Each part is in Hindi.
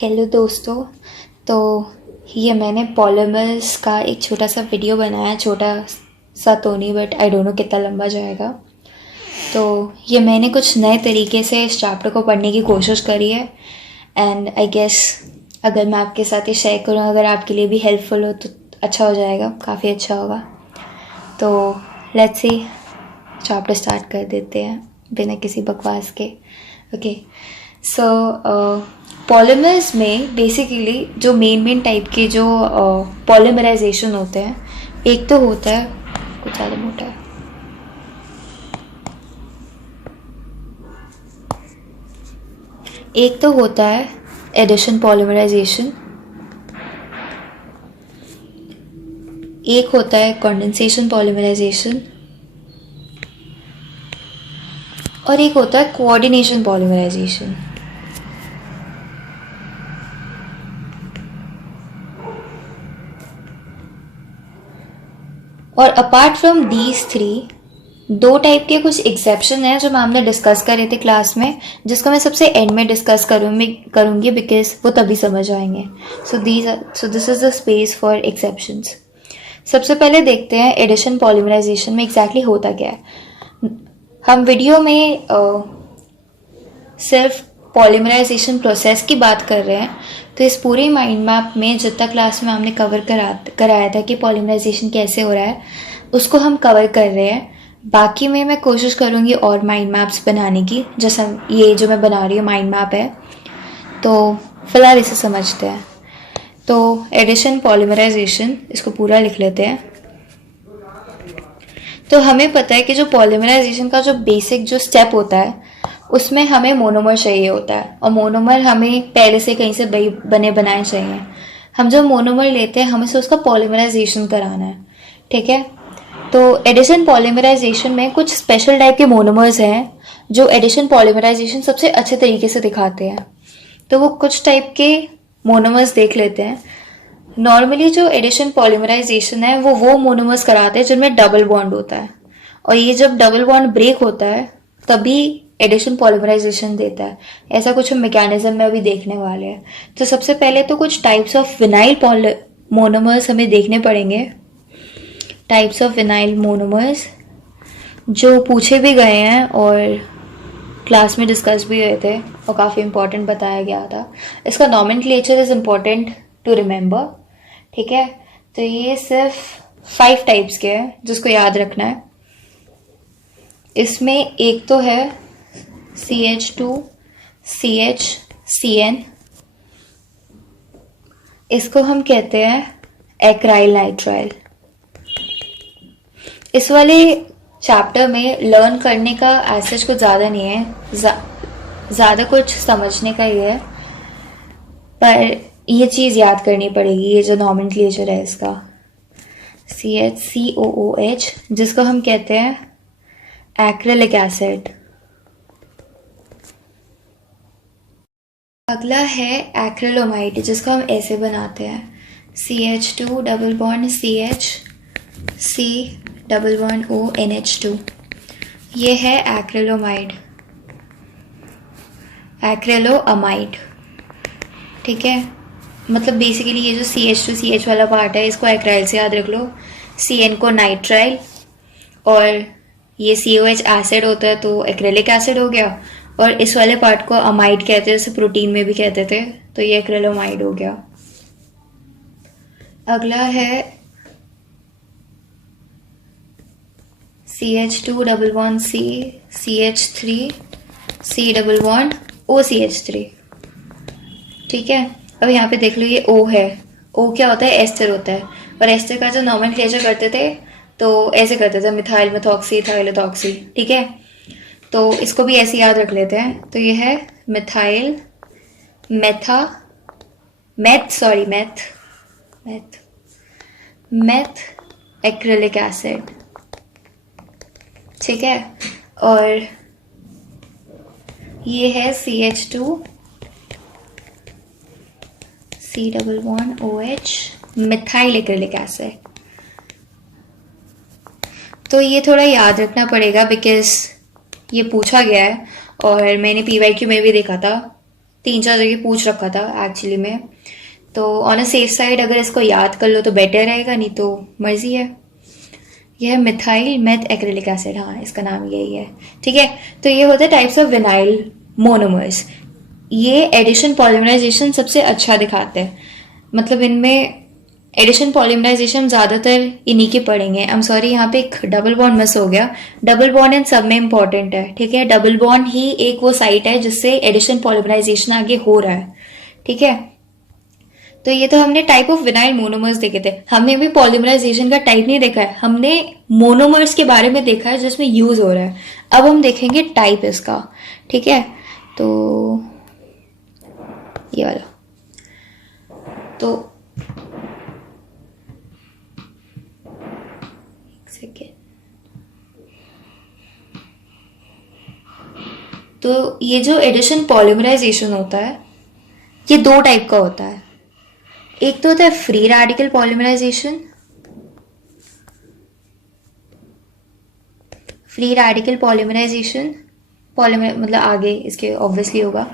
हेलो दोस्तों। तो ये मैंने पॉलीमर्स का एक छोटा सा वीडियो बनाया, छोटा सा तो नहीं बट आई डोंट नो कितना लंबा जाएगा। तो ये मैंने कुछ नए तरीके से इस चैप्टर को पढ़ने की कोशिश करी है एंड आई गेस अगर मैं आपके साथ ये शेयर करूँ, अगर आपके लिए भी हेल्पफुल हो तो अच्छा हो जाएगा, काफ़ी अच्छा होगा। तो लेट्स सी, चैप्टर स्टार्ट कर देते हैं बिना किसी बकवास के। ओके, सो पॉलीमर्स में बेसिकली जो मेन टाइप के जो पॉलीमराइजेशन होते हैं, एक तो होता है, कुछ ज़्यादा मोटा है, एक तो होता है एडिशन पॉलीमराइजेशन, एक होता है कंडेंसेशन पॉलीमराइजेशन और एक होता है कोऑर्डिनेशन पॉलीमराइजेशन। और अपार्ट फ्रॉम दीज थ्री, दो टाइप के कुछ एक्सेप्शन हैं जो मैम ने डिस्कस करे थे क्लास में, जिसको मैं सबसे एंड में डिस्कस करूँगी बिकॉज वो तभी समझ आएंगे। सो this is the space for exceptions. सबसे पहले देखते हैं एडिशन पॉलीमराइजेशन में एग्जैक्टली होता क्या है। हम वीडियो में सिर्फ पॉलीमराइजेशन प्रोसेस की बात कर रहे हैं, तो इस पूरे माइंड मैप में जितना क्लास में हमने कवर कराया था कि पॉलीमराइजेशन कैसे हो रहा है, उसको हम कवर कर रहे हैं। बाकी में मैं कोशिश करूँगी और माइंड मैप्स बनाने की, जैसा ये जो मैं बना रही हूँ माइंड मैप है। तो फिलहाल इसे समझते हैं। तो एडिशन पॉलीमराइजेशन, इसको पूरा लिख लेते हैं। तो हमें पता है कि जो पॉलीमराइजेशन का जो बेसिक जो स्टेप होता है, उसमें हमें मोनोमर चाहिए होता है, और मोनोमर हमें पहले से कहीं से बने बनाए चाहिए। हम जब मोनोमर लेते हैं, हमें से उसका पॉलीमराइजेशन कराना है, ठीक है। तो एडिशन पॉलीमराइजेशन में कुछ स्पेशल टाइप के मोनोमर्स हैं जो एडिशन पॉलीमराइजेशन सबसे अच्छे तरीके से दिखाते हैं। तो वो कुछ टाइप के मोनोमर्स देख लेते हैं। नॉर्मली जो एडिशन पॉलीमराइजेशन है वो मोनोमर्स कराते हैं जिनमें डबल बॉन्ड होता है, और ये जब डबल बॉन्ड ब्रेक होता है तभी एडिशन पॉलीमराइजेशन देता है। ऐसा कुछ हम मैकेनिज्म में अभी देखने वाले हैं। तो सबसे पहले तो कुछ टाइप्स ऑफ विनाइल मोनोमर्स हमें देखने पड़ेंगे। टाइप्स ऑफ विनाइल मोनोमर्स जो पूछे भी गए हैं और क्लास में डिस्कस भी हुए थे और काफ़ी इंपॉर्टेंट बताया गया था। इसका nomenclature is important to remember, ठीक है। तो ये सिर्फ 5 टाइप्स के हैं जिसको याद रखना है। इसमें एक तो है CH2 CH CN, इसको हम कहते हैं एक्राइल नाइट्राइल। इस वाले चैप्टर में लर्न करने का ऐसा कुछ ज़्यादा नहीं है, ज़्यादा कुछ समझने का ही है, पर ये चीज़ याद करनी पड़ेगी। ये जो नॉमेनक्लेचर है इसका, CHCOOH, जिसको हम कहते हैं एक्रिलिक एसिड। अगला है एक्रिलोमाइड, जिसको हम ऐसे बनाते हैं CH2 double bond CH C double bond O NH2। ये है एक्रिलोमाइड, एक्रिलोअमाइड, ठीक है। मतलब बेसिकली ये जो CH2 CH वाला पार्ट है, इसको एक्राइल से याद रख लो, CN को नाइट्राइल, और ये COH एसिड होता है तो एक्रेलिक एसिड हो गया, और इस वाले पार्ट को अमाइड कहते हैं, जैसे प्रोटीन में भी कहते थे, तो ये एक्रेलोमाइड हो गया। अगला है CH2 double bond C CH3 C double bond OCH3, ठीक है। अब यहाँ पे देख लो, ये O है। O क्या होता है? एस्टर होता है। और एस्टर का जो नॉमेनक्लेचर करते थे तो ऐसे करते थे, मिथाइल मेथॉक्सी थाइलोथॉक्सी, ठीक है। तो इसको भी ऐसे याद रख लेते हैं। तो ये है मिथाइल मेथ एक्रिलिक एसिड, ठीक है। और ये है CH2 C double bond OH methyl acrylic acid. तो ये थोड़ा याद रखना पड़ेगा बिकॉज ये पूछा गया है और मैंने PYQ में भी देखा था 3-4 जगह पूछ रखा था एक्चुअली में, तो ऑन अ सेफ साइड अगर इसको याद कर लो तो बेटर रहेगा, नहीं तो मर्जी है। यह है मिथाइल मेथ एक्रिलिक एसिड, हाँ इसका नाम यही है, ठीक है। तो ये होता है टाइप्स ऑफ विनाइल मोनोमर्स। ये एडिशन पॉलीमराइजेशन सबसे अच्छा दिखाते हैं, मतलब इनमें एडिशन पॉलीमराइजेशन ज़्यादातर इन्हीं के पढ़ेंगे। आई एम सॉरी, यहाँ पे एक डबल बॉन्ड मिस हो गया। डबल बॉन्ड इन सब में इंपॉर्टेंट है, ठीक है। डबल बॉन्ड ही एक वो साइट है जिससे एडिशन पॉलीमराइजेशन आगे हो रहा है, ठीक है। तो ये तो हमने टाइप ऑफ विनाइल मोनोमर्स देखे थे, हमने भी पॉलीमराइजेशन का टाइप नहीं देखा है, हमने मोनोमर्स के बारे में देखा है जिसमें यूज हो रहा है। अब हम देखेंगे टाइप इसका, ठीक है। तो ये वाला, तो एक सेकेंड, तो ये जो एडिशन पॉलीमराइजेशन होता है ये 2 टाइप का होता है। एक तो होता है free radical polymerization, free radical polymerization, polymer मतलब आगे इसके ऑब्वियसली होगा।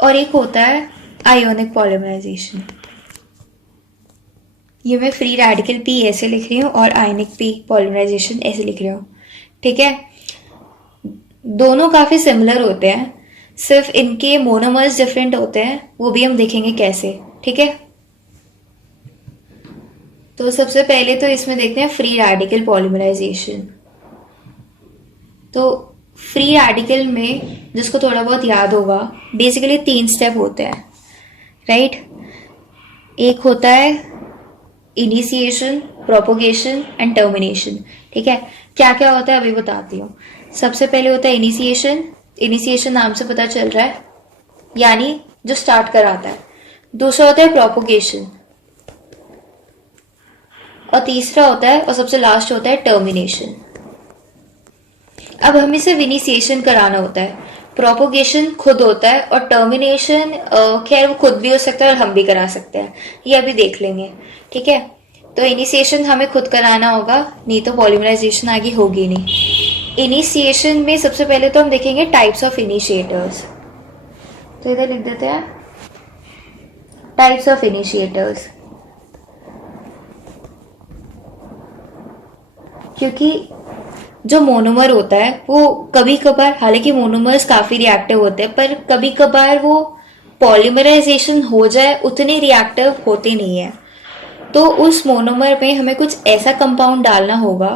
और एक होता है आयोनिक पॉलीमराइजेशन। ये मैं फ्री रेडिकल पी ऐसे लिख रही हूँ और आयोनिक पी पॉलीमराइजेशन ऐसे लिख रही हूँ, ठीक है। दोनों काफी सिमिलर होते हैं, सिर्फ इनके मोनोमर्स डिफरेंट होते हैं, वो भी हम देखेंगे कैसे, ठीक है। तो सबसे पहले तो इसमें देखते हैं फ्री रेडिकल पॉलीमराइजेशन। तो फ्री रेडिकल में जिसको थोड़ा बहुत याद होगा, बेसिकली 3 स्टेप होते हैं, राइट। एक होता है इनिशिएशन, प्रोपोगेशन एंड टर्मिनेशन, ठीक है। क्या क्या होता है अभी बताती हूँ। सबसे पहले होता है इनिशिएशन, इनिशिएशन नाम से पता चल रहा है, यानी जो स्टार्ट कराता है। दूसरा होता है प्रोपोगेशन, और तीसरा होता है और सबसे लास्ट होता है टर्मिनेशन। अब हमें सिर्फ इनिशिएशन कराना होता है, प्रोपोगेशन खुद होता है और टर्मिनेशन खैर वो खुद भी हो सकता है और हम भी करा सकते हैं, ये अभी देख लेंगे, ठीक है। तो इनिशिएशन हमें खुद कराना होगा, नहीं तो पॉलीमराइजेशन आगे होगी नहीं। इनिशिएशन में सबसे पहले तो हम देखेंगे टाइप्स ऑफ इनिशिएटर्स, तो इधर लिख देते हैं टाइप्स ऑफ इनिशिएटर्स, क्योंकि जो मोनोमर होता है वो कभी कभार, हालांकि मोनोमर्स काफी रिएक्टिव होते हैं, पर कभी कभार वो पॉलीमराइजेशन हो जाए उतने रिएक्टिव होते नहीं है। तो उस मोनोमर में हमें कुछ ऐसा कंपाउंड डालना होगा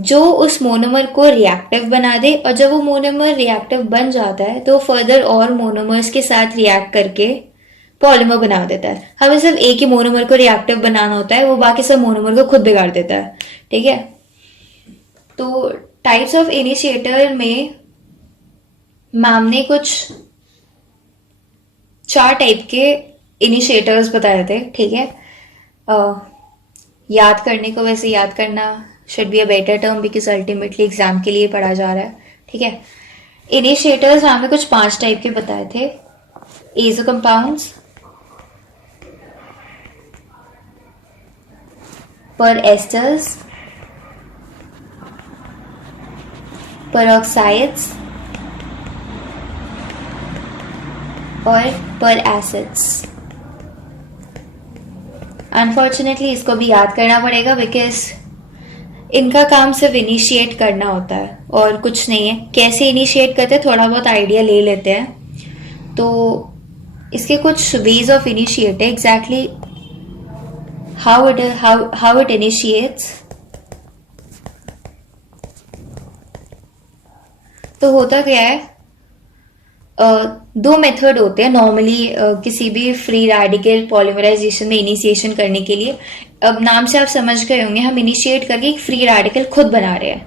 जो उस मोनोमर को रिएक्टिव बना दे, और जब वो मोनोमर रिएक्टिव बन जाता है तो फर्दर और मोनोमर्स के साथ रिएक्ट करके पॉलीमर बना देता है। हमें सिर्फ एक ही मोनोमर को रिएक्टिव बनाना होता है, वो बाकी सब मोनोमर को खुद बिगाड़ देता है, ठीक है। तो टाइप्स ऑफ इनिशिएटर में मैम ने कुछ 4 टाइप के इनिशिएटर्स बताए थे, ठीक है। याद करने को, वैसे याद करना should be a better term because ultimately exam के लिए पढ़ा जा रहा है, ठीक है। इनिशिएटर्स हमें कुछ 5 टाइप के बताए थे। एजो कंपाउंड्स, पर एस्टर्स, peroxides और पर एसिड्स। अनफॉर्चुनेटली इसको भी याद करना पड़ेगा बिकॉज इनका काम सिर्फ इनिशिएट करना होता है और कुछ नहीं है। कैसे इनिशिएट करते हैं थोड़ा बहुत आइडिया ले लेते हैं। तो इसके कुछ वेज ऑफ इनिशिएट है, एग्जैक्टली हाउ इट इनिशिएट्स। तो होता क्या है, 2 मेथड होते हैं नॉर्मली किसी भी फ्री रेडिकल पॉलीमराइजेशन में इनिशिएशन करने के लिए। अब नाम से आप समझ गए होंगे, हम इनिशिएट करके एक फ्री रेडिकल खुद बना रहे हैं,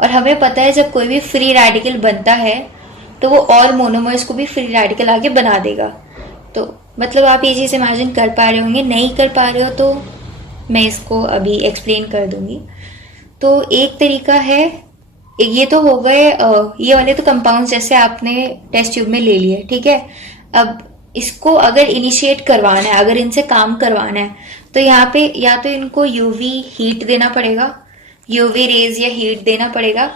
और हमें पता है जब कोई भी फ्री रेडिकल बनता है तो वो और मोनोमर्स को भी फ्री रेडिकल आगे बना देगा। तो मतलब आप ये चीज़ इमेजिन कर पा रहे होंगे, नहीं कर पा रहे हो तो मैं इसको अभी एक्सप्लेन कर दूंगी। तो एक तरीका है, ये तो हो गए ये वाले तो कंपाउंड्स जैसे आपने टेस्ट ट्यूब में ले लिए, ठीक है। अब इसको अगर इनिशिएट करवाना है, अगर इनसे काम करवाना है, तो यहाँ पे या तो इनको यूवी हीट देना पड़ेगा, यूवी रेज या हीट देना पड़ेगा,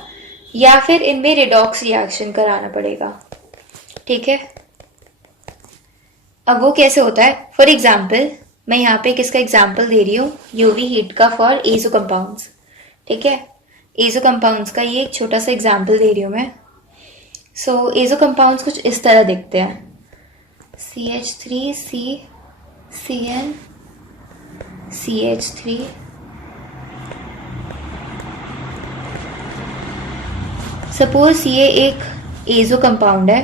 या फिर इनमें रिडॉक्स रिएक्शन कराना पड़ेगा, ठीक है। अब वो कैसे होता है, फॉर एग्जाम्पल मैं यहाँ पे किसका एग्जाम्पल दे रही हूँ, यूवी हीट का फॉर एजो कंपाउंड्स, ठीक है। एजो कंपाउंड्स का ये एक छोटा सा एग्जाम्पल दे रही हूँ मैं। सो एजो कंपाउंड्स कुछ इस तरह दिखते हैं, CH3 CN CH3 सपोज ये एक एजो कंपाउंड है।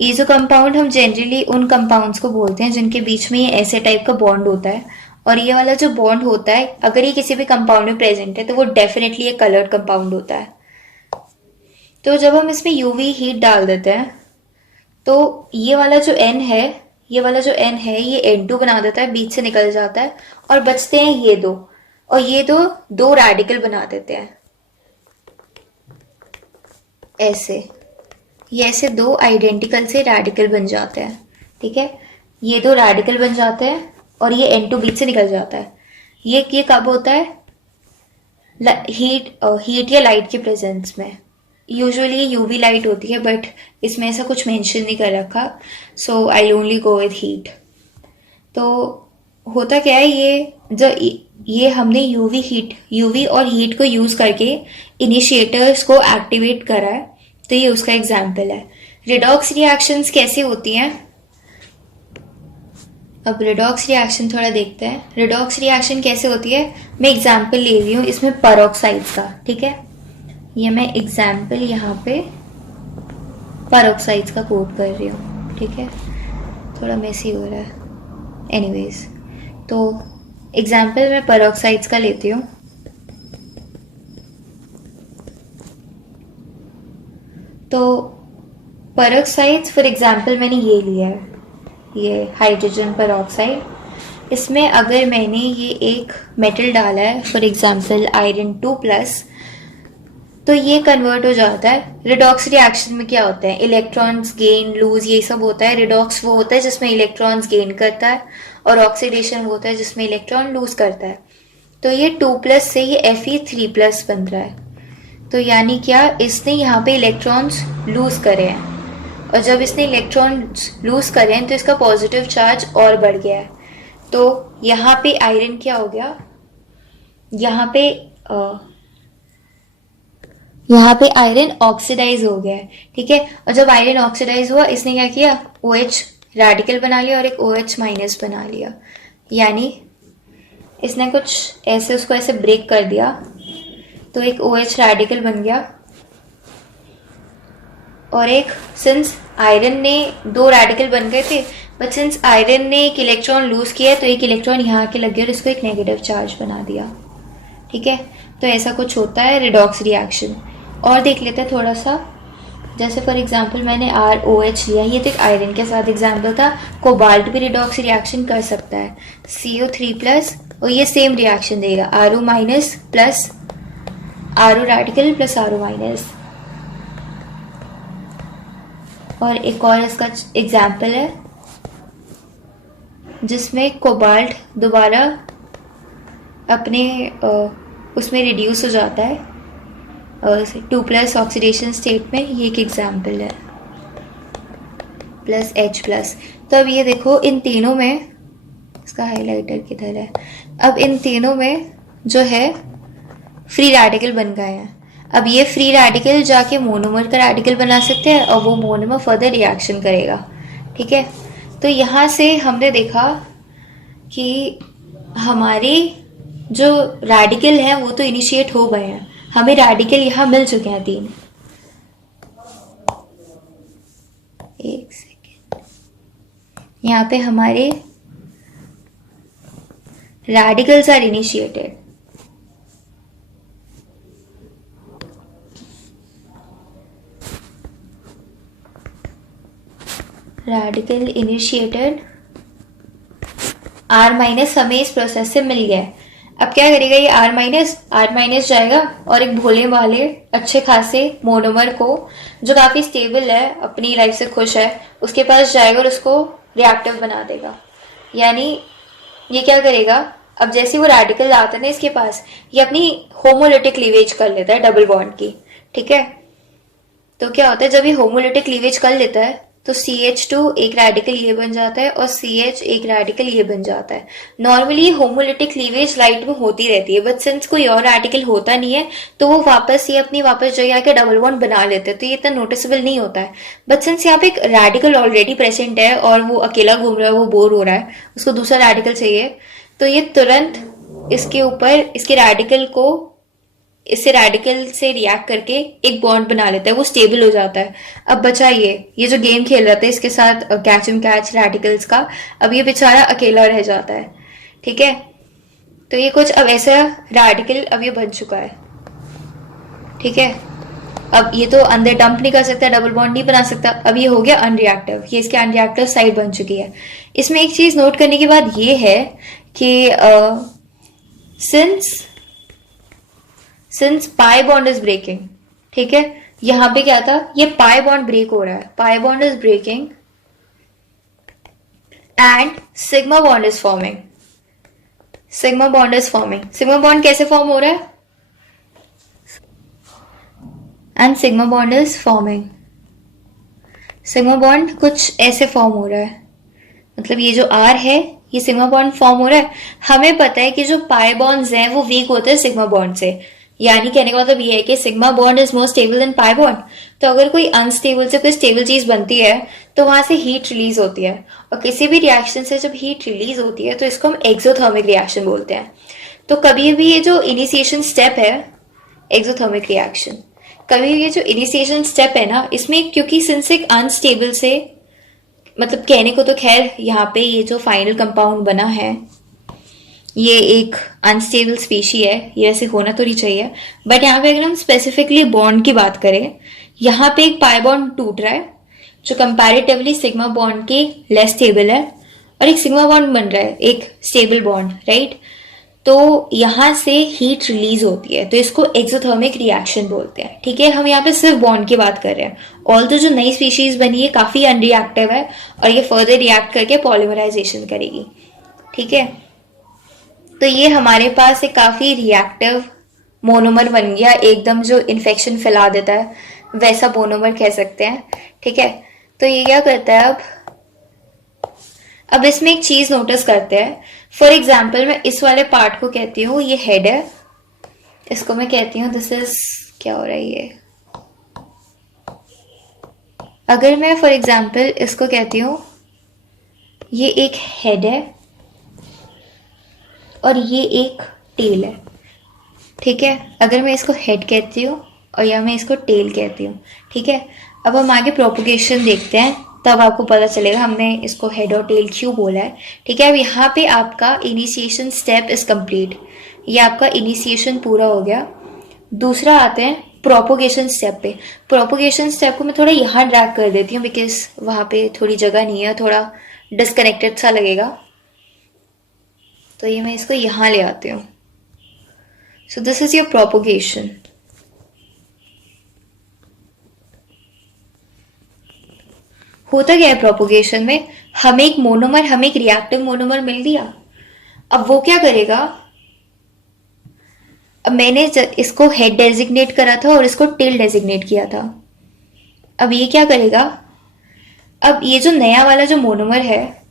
एजो कंपाउंड हम जनरली उन कंपाउंड्स को बोलते हैं जिनके बीच में ये ऐसे टाइप का बॉन्ड होता है, और ये वाला जो बॉन्ड होता है अगर ये किसी भी कंपाउंड में प्रेजेंट है तो वो डेफिनेटली एक कलर्ड कंपाउंड होता है। तो जब हम इसमें यूवी हीट डाल देते हैं तो ये वाला जो N है, ये N2 बना देता है, बीच से निकल जाता है, और बचते हैं ये दो, और ये दो रेडिकल बना देते हैं ऐसे। ये ऐसे दो आइडेंटिकल से रेडिकल बन जाते हैं, ठीक है। ये दो रेडिकल बन जाते हैं और ये N2 बीच से निकल जाता है। ये कब होता है, हीट या लाइट के प्रेजेंस में। यूजुअली यूवी लाइट होती है, बट इसमें ऐसा कुछ मेंशन नहीं कर रखा, so I only go with heat. तो होता क्या है, ये हमने यूवी और हीट को यूज करके इनिशिएटर्स को एक्टिवेट करा है, तो ये उसका एग्जाम्पल है। रिडॉक्स रिएक्शंस कैसे होती हैं, अब रिडॉक्स रिएक्शन थोड़ा देखते हैं। रिडॉक्स रिएक्शन कैसे होती है, मैं एग्जाम्पल ले रही हूँ इसमें पेरोक्साइड्स का, ठीक है। ये मैं एग्जाम्पल यहाँ पे पेरोक्साइड्स का कोट कर रही हूँ, ठीक है। थोड़ा मेसी हो रहा है, एनीवेज। तो एग्जाम्पल मैं पेरोक्साइड्स का लेती हूँ। तो पेरोक्साइड्स फॉर एग्जाम्पल मैंने ये लिया है, ये हाइड्रोजन पेरोक्साइड। इसमें अगर मैंने ये एक मेटल डाला है, फॉर एग्जाम्पल आयरन 2+, तो ये कन्वर्ट हो जाता है। रिडॉक्स रिएक्शन में क्या होता है, इलेक्ट्रॉन्स गेन लूज ये सब होता है। रिडॉक्स वो होता है जिसमें इलेक्ट्रॉन्स गेन करता है, और ऑक्सीडेशन वो होता है जिसमें इलेक्ट्रॉन लूज करता है। तो ये 2+ से ये Fe3+ बन रहा है। तो यानी क्या, इसने यहाँ पे इलेक्ट्रॉन्स लूज करे हैं, और जब इसने इलेक्ट्रॉन्स लूज करे हैं तो इसका पॉजिटिव चार्ज और बढ़ गया है। तो यहाँ पे आयरन क्या हो गया, यहाँ पे आयरन ऑक्सीडाइज हो गया है, ठीक है। और जब आयरन ऑक्सीडाइज हुआ, इसने क्या किया, OH रेडिकल बना लिया और एक OH- बना लिया। यानी इसने कुछ ऐसे उसको ऐसे ब्रेक कर दिया, तो एक OH रेडिकल बन गया, और एक, सिंस आयरन ने दो रेडिकल बन गए थे, बट सिंस आयरन ने एक इलेक्ट्रॉन लूज किया तो एक इलेक्ट्रॉन यहाँ के लग गया और इसको एक नेगेटिव चार्ज बना दिया, ठीक है। तो ऐसा कुछ होता है रिडॉक्स रिएक्शन। और देख लेते हैं थोड़ा सा, जैसे फॉर एग्जांपल मैंने ROH लिया, ये तो एक आयरन के साथ एग्जांपल था। कोबाल्ट भी रिडॉक्स रिएक्शन कर सकता है, CO3+, और ये सेम रिएक्शन देगा, RO- plus RO radical plus RO-। और एक और इसका एग्जांपल है जिसमें कोबाल्ट दोबारा अपने उसमें रिड्यूस हो जाता है 2+ ऑक्सीडेशन स्टेट में। ये एक एग्जांपल है, +H+। तो अब ये देखो, इन तीनों में, इसका हाइलाइटर किधर है, अब इन तीनों में जो है फ्री रेडिकल बन गए हैं। अब ये फ्री रेडिकल जाके मोनोमर का रेडिकल बना सकते हैं, और वो मोनोमर फर्दर रिएक्शन करेगा, ठीक है। तो यहाँ से हमने देखा कि हमारे जो रेडिकल हैं वो तो इनिशिएट हो गए हैं, हमें रेडिकल यहाँ मिल चुके हैं 3। एक सेकेंड, यहाँ पे हमारे radicals are initiated. Radical initiated R- हमें इस प्रोसेस से मिल गया है। अब क्या करेगा ये R- जाएगा और एक भोले वाले अच्छे खासे मोनोमर को, जो काफी स्टेबल है, अपनी लाइफ से खुश है, उसके पास जाएगा और उसको रिएक्टिव बना देगा। यानी ये क्या करेगा, अब जैसे वो रेडिकल आता है ना इसके पास, ये अपनी होमोलिटिक लीवेज कर लेता है डबल बॉन्ड की, ठीक है। तो क्या होता है, जब ये होमोलिटिक लीवेज कर लेता है तो CH2 एक रेडिकल ये बन जाता है और CH एक रेडिकल ये बन जाता है। नॉर्मली होमोलिटिक क्लीवेज लाइट में होती रहती है, बट सिंस कोई और रेडिकल होता नहीं है तो वो वापस जगह के डबल बॉन्ड बना लेते हैं, तो ये इतना नोटिसेबल नहीं होता है। बट सिंस यहाँ पे एक रेडिकल ऑलरेडी प्रेजेंट है और वो अकेला घूम रहा है, वो बोर हो रहा है, उसको दूसरा रेडिकल चाहिए, तो ये तुरंत इसके ऊपर इसके रेडिकल को इससे रेडिकल से रिएक्ट करके एक बॉन्ड बना लेता है, वो स्टेबल हो जाता है। अब बचा ये जो गेम खेल रहा था इसके साथ कैच एंड कैच रेडिकल्स का, अब ये बेचारा अकेला रह जाता है। ठीक है, तो ये कुछ अब ऐसा रेडिकल अब ये बन चुका है। ठीक है, अब ये तो अंदर डंप नहीं कर सकता, डबल बॉन्ड नहीं बना सकता, अब ये हो गया अनरिएक्टिव, ये इसके अनरिएक्टिव साइड बन चुकी है। इसमें एक चीज नोट करने की बात ये है कि since pi bond is breaking, ठीक है, यहां पे क्या था, ये पाई बॉन्ड ब्रेक हो रहा है, pi bond is breaking and sigma bond is forming. Sigma bond is forming. Sigma bond कैसे फॉर्म हो रहा है? And sigma bond is forming. Sigma bond कुछ ऐसे फॉर्म हो रहा है, मतलब ये जो आर है ये सिग्मा बॉन्ड फॉर्म हो रहा है। हमें पता है कि जो पाई बॉन्ड्स हैं वो वीक होते हैं सिग्मा बॉन्ड से, यानी कहने का मतलब ये है कि sigma bond is more stable than pi bond. तो अगर कोई अनस्टेबल से कोई स्टेबल चीज बनती है तो वहां से हीट रिलीज होती है, और किसी भी रिएक्शन से जब हीट रिलीज होती है तो इसको हम एक्सोथर्मिक रिएक्शन बोलते हैं। तो कभी भी ये जो इनिशिएशन स्टेप है एक्सोथर्मिक रिएक्शन, कभी भी ये जो इनिशिएशन स्टेप है ना, इसमें क्योंकि सिंस एक अनस्टेबल से, मतलब कहने को तो खैर यहाँ पे ये जो फाइनल कंपाउंड बना है ये एक अनस्टेबल स्पीशी है, ये वैसे होना तो नहीं चाहिए, बट यहाँ पे अगर हम स्पेसिफिकली बॉन्ड की बात करें, यहाँ पे एक पाई बॉन्ड टूट रहा है जो कंपैरेटिवली सिग्मा बॉन्ड के लेस स्टेबल है, और एक सिग्मा बॉन्ड बन रहा है, एक स्टेबल बॉन्ड, राइट। तो यहाँ से हीट रिलीज होती है, तो इसको एक्सोथर्मिक रिएक्शन बोलते हैं। ठीक है, हम यहाँ पे सिर्फ बॉन्ड की बात कर रहे हैं। ऑल तो जो नई स्पीशीज बनी है काफी अनरिएक्टिव है और ये फर्दर रिएक्ट करके पॉलीमराइजेशन करेगी। ठीक है, तो ये हमारे पास एक काफी रिएक्टिव मोनोमर बन गया, एकदम जो इन्फेक्शन फैला देता है वैसा मोनोमर कह सकते हैं। ठीक है, तो ये क्या करता है, अब इसमें एक चीज नोटिस करते हैं। फॉर एग्जाम्पल मैं इस वाले पार्ट को कहती हूँ ये हेड है, इसको मैं कहती हूँ दिस इज, क्या हो रहा है ये, अगर मैं फॉर एग्जाम्पल इसको कहती हूँ ये एक हेड है और ये एक टेल है। ठीक है, अगर मैं इसको हेड कहती हूँ और या मैं इसको टेल कहती हूँ। ठीक है, अब हम आगे प्रोपोगेशन देखते हैं, तब आपको पता चलेगा हमने इसको हेड और टेल क्यों बोला है। ठीक है, अब यहाँ पे आपका इनिशिएशन स्टेप इज कंप्लीट, ये आपका इनिशिएशन पूरा हो गया। दूसरा आते हैं प्रोपोगेशन स्टेप पे। प्रोपोगेशन स्टेप को मैं थोड़ा यहाँ ड्रैग कर देती हूँ बिकॉज वहाँ पे थोड़ी जगह नहीं है, थोड़ा डिस्कनेक्टेड सा लगेगा, तो ये मैं इसको यहाँ ले आती हूँ। सो दिस इज योर प्रोपोगेशन। होता क्या है प्रोपोगेशन में, हमें एक मोनोमर, हमें एक रिएक्टिव मोनोमर मिल गया। अब वो क्या करेगा, अब मैंने इसको हेड डेजिग्नेट करा था और इसको टेल डेजिग्नेट किया था। अब ये क्या करेगा, अब ये जो नया वाला जो मोनोमर है,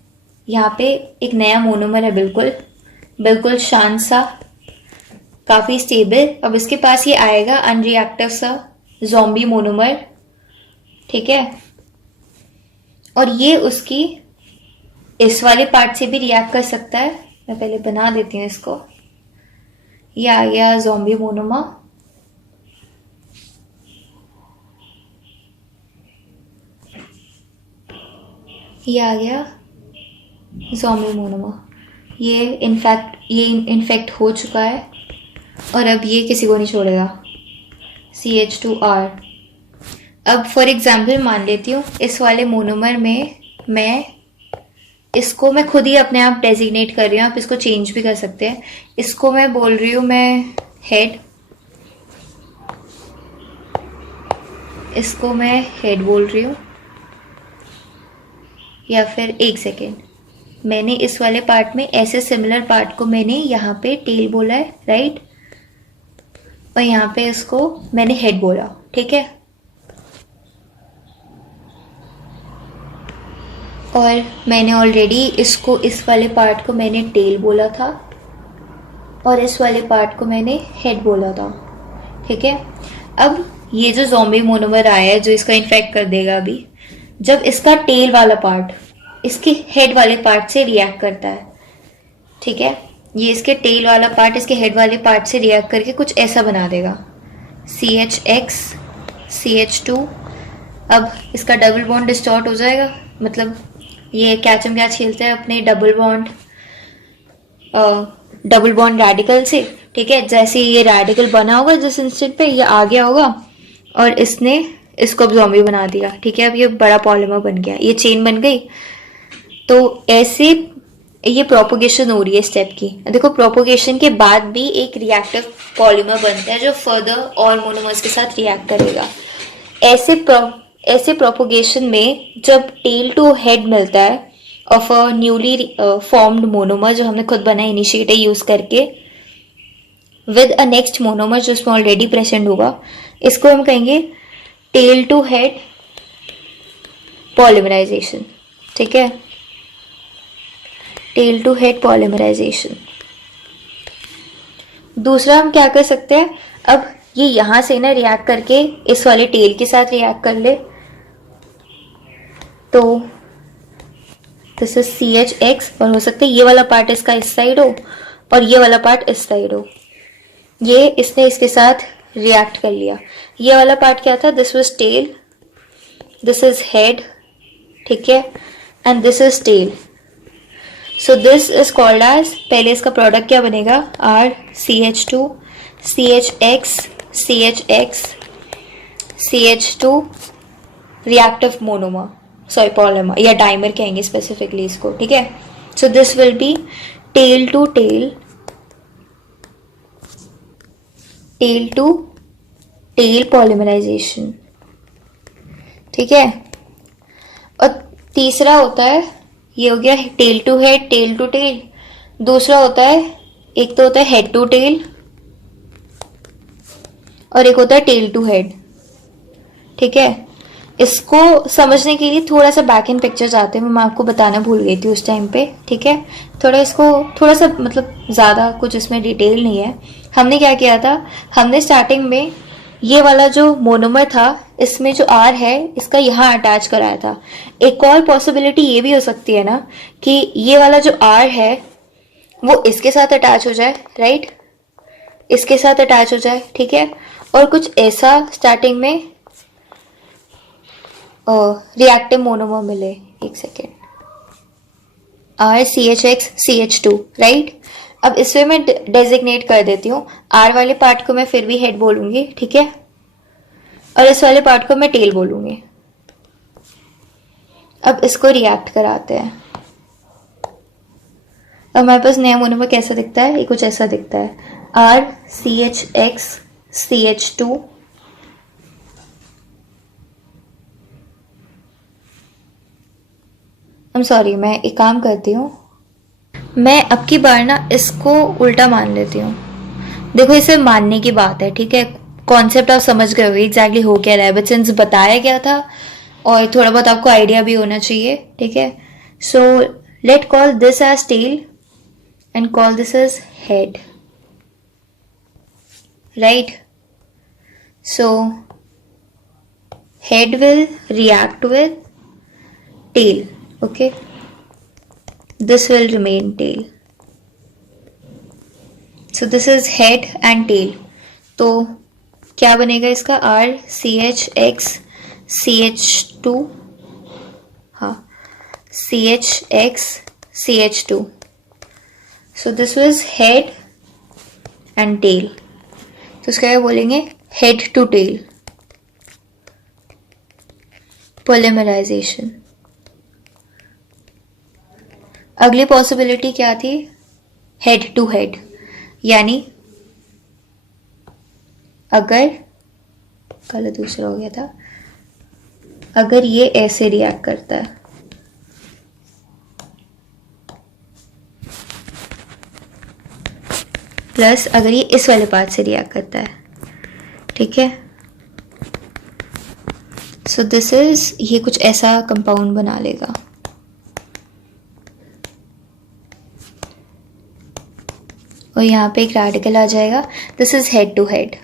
यहाँ पे एक नया मोनोमर है, बिल्कुल बिल्कुल शांत सा, काफी स्टेबल। अब इसके पास ये आएगा अनरिएक्टिव सा ज़ॉम्बी मोनोमर। ठीक है, और ये उसकी इस वाले पार्ट से भी रिएक्ट कर सकता है। मैं पहले बना देती हूँ इसको, ये आ गया ज़ॉम्बी मोनोमर। ये आ गया ज़ॉम्बी मोनोमर, ये इन्फेक्ट हो चुका है और अब ये किसी को नहीं छोड़ेगा, CH2R। अब फॉर एग्जाम्पल मान लेती हूँ इस वाले मोनोमर में इसको मैं खुद ही अपने आप डेजिग्नेट कर रही हूँ, आप इसको चेंज भी कर सकते हैं। इसको मैं बोल रही हूँ मैं हेड, इसको मैं हेड बोल रही हूँ, या फिर एक सेकेंड, मैंने इस वाले पार्ट में ऐसे सिमिलर पार्ट को मैंने यहाँ पे टेल बोला है, राइट, और यहाँ पे इसको मैंने हेड बोला। ठीक है, और मैंने ऑलरेडी इसको, इस वाले पार्ट को मैंने टेल बोला था और इस वाले पार्ट को मैंने हेड बोला था, ठीक है। अब ये जो ज़ॉम्बी मोनोमर आया है जो इसका इन्फेक्ट कर देगा अभी, जब इसका टेल वाला पार्ट इसके हेड वाले पार्ट से रिएक्ट करता है, ठीक है, ये इसके टेल वाला पार्ट इसके हेड वाले पार्ट से रिएक्ट करके कुछ ऐसा बना देगा, CH(X) CH2। अब इसका डबल बॉन्ड डिस्टॉर्ट हो जाएगा, मतलब ये कैचम कैच खेलते हैं अपने डबल बॉन्ड रेडिकल से, ठीक है। जैसे ये रेडिकल बना होगा जिस इंस्टेंट पे, ये आ गया होगा और इसने इसको अब ज़ॉम्बी बना दिया, ठीक है। अब ये बड़ा पॉलीमर बन गया, ये चेन बन गई। तो ऐसे ये प्रोपोगेशन हो रही है स्टेप की। देखो प्रोपोगेशन के बाद भी एक रिएक्टिव पॉलीमर बनता है जो फर्दर और मोनोमर्स के साथ रिएक्ट करेगा। ऐसे प्रोपोगेशन में जब टेल टू हेड मिलता है of a newly formed monomer जो हमने खुद बनाया इनिशिएटर यूज करके, विद अ नेक्स्ट मोनोमर जो उसमें ऑलरेडी प्रेजेंट होगा, इसको हम कहेंगे टेल टू हेड पॉलीमराइजेशन, ठीक है, टेल टू हेड पॉलीमराइजेशन। दूसरा हम क्या कर सकते हैं, अब ये यहां से ना रिएक्ट करके इस वाले टेल के साथ रिएक्ट कर ले, तो दिस इज CH(X) और हो सकता है ये वाला पार्ट इसका इस साइड हो और ये वाला पार्ट इस साइड हो। ये इसने इसके साथ रिएक्ट कर लिया। ये वाला पार्ट क्या था, this was tail, this is head, ठीक है, and this is tail. So this is called as, पहले इसका प्रोडक्ट क्या बनेगा, RCH2 CH(X) CH(X) CH2 reactive monomer, sorry polymer या डाइमर कहेंगे स्पेसिफिकली इसको, ठीक है। So this will be tail to tail polymerization, ठीक है। और तीसरा होता है, ये हो गया tail to head, tail to tail. दूसरा होता है, एक तो होता है हेड टू टेल और एक होता है टेल टू हेड, ठीक है। इसको समझने के लिए थोड़ा सा बैक एंड पिक्चर्स आते हैं, मैं आपको बताना भूल गई थी उस टाइम पे, ठीक है। थोड़ा सा मतलब ज़्यादा कुछ इसमें डिटेल नहीं है। हमने क्या किया था, हमने स्टार्टिंग में ये वाला जो मोनोमर था इसमें जो R है इसका यहाँ अटैच कराया था। एक और पॉसिबिलिटी ये भी हो सकती है ना कि ये वाला जो R है वो इसके साथ अटैच हो जाए, राइट, इसके साथ अटैच हो जाए, ठीक है। और कुछ ऐसा स्टार्टिंग में रिएक्टिव मोनोमर मिले, एक सेकेंड, RCH(X) CH2, राइट। अब इसमें मैं डेजिग्नेट कर देती हूँ, R वाले पार्ट को मैं फिर भी हेड बोलूंगी, ठीक है, और इस वाले पार्ट को मैं टेल बोलूंगी। अब इसको रिएक्ट कराते हैं। अब हमारे पास नया मोनोमर कैसा दिखता है, ये कुछ ऐसा दिखता है, RCH(X) CH2 सॉरी, मैं एक काम करती हूँ, मैं अब की बार ना इसको उल्टा मान लेती हूँ। देखो इसे मानने की बात है, ठीक है, कॉन्सेप्ट आप समझ गए हो एग्जैक्टली हो क्या रहा है, बट सिंस बताया गया था और थोड़ा बहुत आपको आइडिया भी होना चाहिए, ठीक है। So let call this as tail and call this as head, right. So head will react with tail, okay, this will remain tail. So this is head and tail. तो क्या बनेगा इसका, RCH(X) CH2, हाँ, CH(X) CH2. So this was head and tail. तो इसका क्या बोलेंगे, head to tail polymerization. अगली पॉसिबिलिटी क्या थी, हेड टू हेड, यानी अगर कल दूसरा हो गया था, अगर ये ऐसे रिएक्ट करता है, प्लस अगर ये इस वाले पार्ट से रिएक्ट करता है, ठीक है। सो दिस इज, ये कुछ ऐसा कंपाउंड बना लेगा, और यहाँ पे एक रेडिकल आ जाएगा. This is head to head.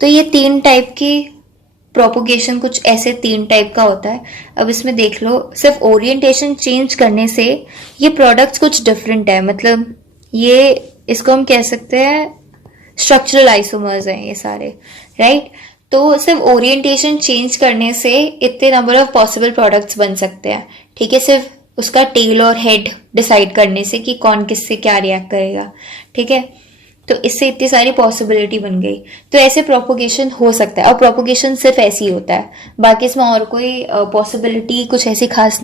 तो ये 3 टाइप की प्रोपोगेशन कुछ ऐसे 3 टाइप का होता है. अब इसमें देख लो, सिर्फ ओरिएंटेशन चेंज करने से ये प्रोडक्ट्स कुछ डिफरेंट है. मतलब ये इसको हम कह सकते हैं स्ट्रक्चरल आइसोमर्स हैं ये सारे, राइट. तो सिर्फ ओरिएंटेशन चेंज करने से इतने नंबर ऑफ पॉसिबल प्रोडक्ट्स बन सकते हैं, ठीक है. सिर्फ उसका टेल और हेड डिसाइड करने से कि कौन किससे क्या रिएक्ट करेगा, ठीक है. तो इससे इतनी सारी पॉसिबिलिटी बन गई. तो ऐसे प्रोपोगेशन हो सकता है. और प्रोपोगेशन सिर्फ ऐसे ही होता है, बाकी इसमें और कोई पॉसिबिलिटी कुछ ऐसी खास,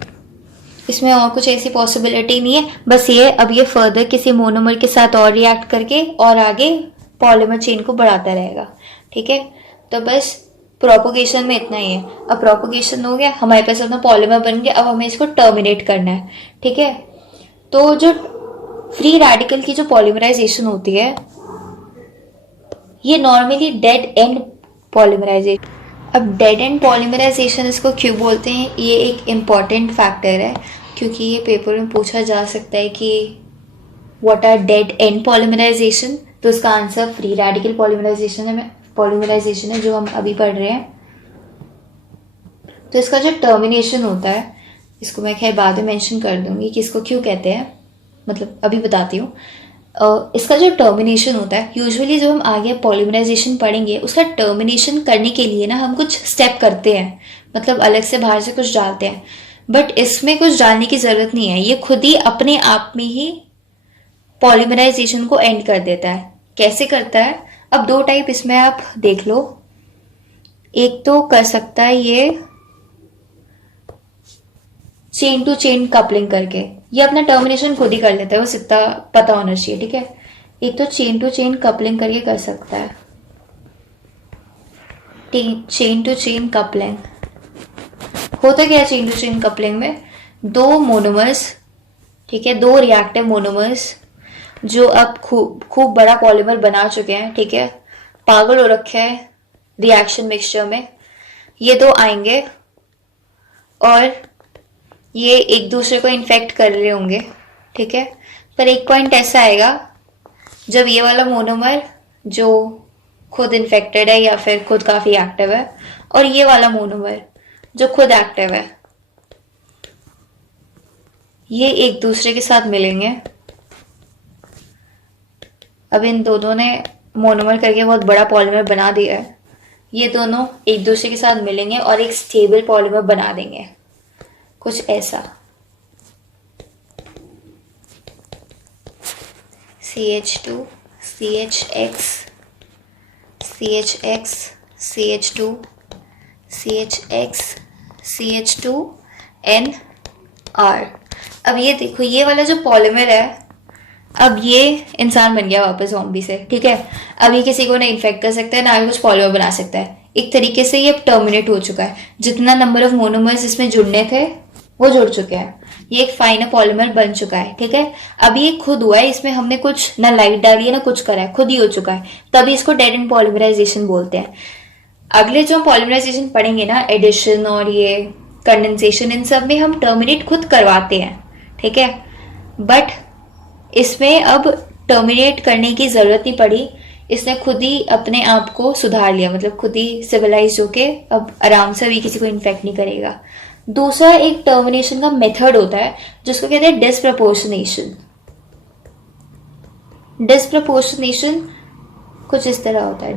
इसमें और कुछ ऐसी पॉसिबिलिटी नहीं है. बस ये अब ये फर्दर किसी मोनोमर के साथ और रिएक्ट करके और आगे पॉलीमर चेन को बढ़ाता रहेगा, ठीक है. तो बस प्रोपोगेशन में इतना ही है. अब प्रोपोगेशन हो गया, हमारे पास अपना पॉलीमर बन गया. अब हमें इसको टर्मिनेट करना है, ठीक है. तो जो फ्री रेडिकल की जो पॉलीमराइजेशन होती है, ये नॉर्मली डेड एंड पॉलीमराइजेशन. अब डेड एंड पॉलीमराइजेशन इसको क्यों बोलते हैं, ये एक इम्पॉर्टेंट फैक्टर है, क्योंकि ये पेपर में पूछा जा सकता है कि what are dead end polymerization. तो उसका आंसर फ्री रेडिकल पॉलीमराइजेशन है जो हम अभी पढ़ रहे हैं. तो इसका जो टर्मिनेशन होता है, इसको मैं खैर बाद में मेंशन कर दूंगी कि इसको क्यों कहते हैं, मतलब अभी बताती हूँ. इसका जो टर्मिनेशन होता है, यूजुअली जब हम आगे पॉलीमराइजेशन पढ़ेंगे, उसका टर्मिनेशन करने के लिए ना हम कुछ स्टेप करते हैं, मतलब अलग से बाहर से कुछ डालते हैं. बट इसमें कुछ डालने की जरूरत नहीं है, ये खुद ही अपने आप में ही पॉलीमराइजेशन को एंड कर देता है. कैसे करता है? अब 2 टाइप इसमें आप देख लो. एक तो कर सकता है ये चेन टू चेन कपलिंग करके, ये अपना टर्मिनेशन खुद ही कर लेता है, बस इतना पता होना चाहिए, ठीक है. एक तो चेन टू चेन कपलिंग करके कर सकता है. चेन टू चेन कपलिंग होता क्या है? चेन टू चेन कपलिंग में 2 मोनोमर्स, ठीक है, 2 रिएक्टिव मोनोमर्स जो अब खूब बड़ा पॉलीमर बना चुके हैं, ठीक है, पागल हो रखे हैं रिएक्शन मिक्सचर में, ये 2 आएंगे और ये एक दूसरे को इन्फेक्ट कर रहे होंगे, ठीक है. पर एक पॉइंट ऐसा आएगा जब ये वाला मोनोमर जो खुद इन्फेक्टेड है या फिर खुद काफी एक्टिव है, और ये वाला मोनोमर जो खुद एक्टिव है, ये एक दूसरे के साथ मिलेंगे. अब इन दोनों ने मोनोमर करके बहुत बड़ा पॉलीमर बना दिया है. ये दोनों एक दूसरे के साथ मिलेंगे और एक स्टेबल पॉलीमर बना देंगे, कुछ ऐसा. CH2 CHX CHX CH2 CHX CH2 NR. अब ये देखो, ये वाला जो पॉलीमर है, अब ये इंसान बन गया वापस ज़ॉम्बी से, ठीक है. अब ये किसी को ना इन्फेक्ट कर सकता है, ना भी कुछ पॉलीमर बना सकता है. एक तरीके से ये टर्मिनेट हो चुका है. जितना नंबर ऑफ मोनोमर्स इसमें जुड़ने थे वो जुड़ चुके हैं. ये एक फाइनर पॉलीमर बन चुका है, ठीक है. अभी ये खुद हुआ है, इसमें हमने कुछ ना लाइट डाली है ना कुछ करा है, खुद ही हो चुका है. तभी इसको डेड एंड पॉलीमराइजेशन बोलते हैं. अगले जो हम पॉलीमराइजेशन पढ़ेंगे ना, एडिशन और ये कंडेंसेशन, इन सब में हम टर्मिनेट खुद करवाते हैं, ठीक है. बट इसमें अब टर्मिनेट करने की जरूरत नहीं पड़ी, इसने खुद ही अपने आप को सुधार लिया, मतलब खुद ही सिविलाइज होके अब आराम से भी किसी को इन्फेक्ट नहीं करेगा. दूसरा एक टर्मिनेशन का मेथड होता है जिसको कहते हैं डिस्प्रपोर्शनेशन. डिस्प्रपोर्शनेशन कुछ इस तरह होता है,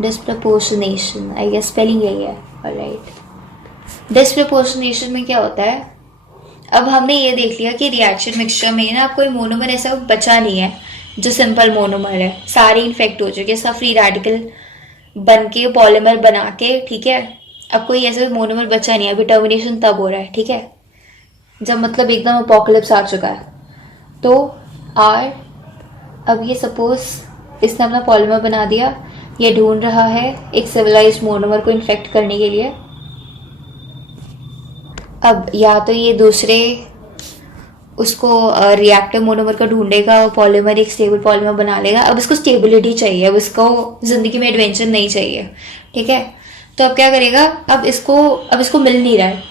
डिस्प्रपोर्शनेशन, आई गेस स्पेलिंग यही है, ऑलराइट. डिस्प्रपोर्शनेशन में क्या होता है, अब हमने ये देख लिया कि रिएक्शन मिक्सचर में ना कोई मोनोमर ऐसा बचा नहीं है जो सिंपल मोनोमर है, सारे इन्फेक्ट हो चुके, सब फ्री रेडिकल बन के पॉलीमर बना के, ठीक है. अब कोई ऐसा मोनोमर बचा नहीं है. अभी टर्मिनेशन तब हो रहा है, ठीक है, जब मतलब एकदम अपोकलिप्स आ चुका है. तो आर, अब ये सपोज इसने अपना पॉलीमर बना दिया, ये ढूंढ रहा है एक सिविलाइज्ड मोनोमर को इन्फेक्ट करने के लिए. अब या तो ये दूसरे उसको रिएक्टिव मोनोमर को ढूंढेगा और पॉलीमर एक स्टेबल पॉलीमर बना लेगा. अब इसको स्टेबिलिटी चाहिए, अब इसको जिंदगी में एडवेंचर नहीं चाहिए, ठीक है. तो अब क्या करेगा, अब इसको मिल नहीं रहा है,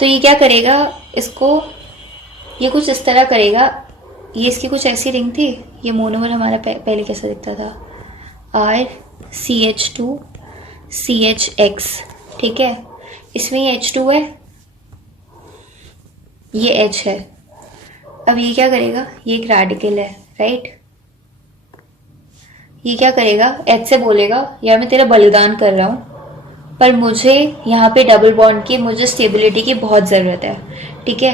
तो ये क्या करेगा, इसको ये कुछ इस तरह करेगा, ये इसकी कुछ ऐसी रिंग थी, ये मोनोमर हमारा पहले कैसा दिखता था, RCH2CHX, ठीक है। इसमें ये H2 है, ये H है। अब ये क्या करेगा, ये एक रेडिकल है, राइट। ये क्या करेगा, H से बोलेगा यार मैं तेरा बलिदान कर रहा हूँ, पर मुझे यहाँ पे डबल बॉन्ड की, मुझे स्टेबिलिटी की बहुत ज़रूरत है, ठीक है।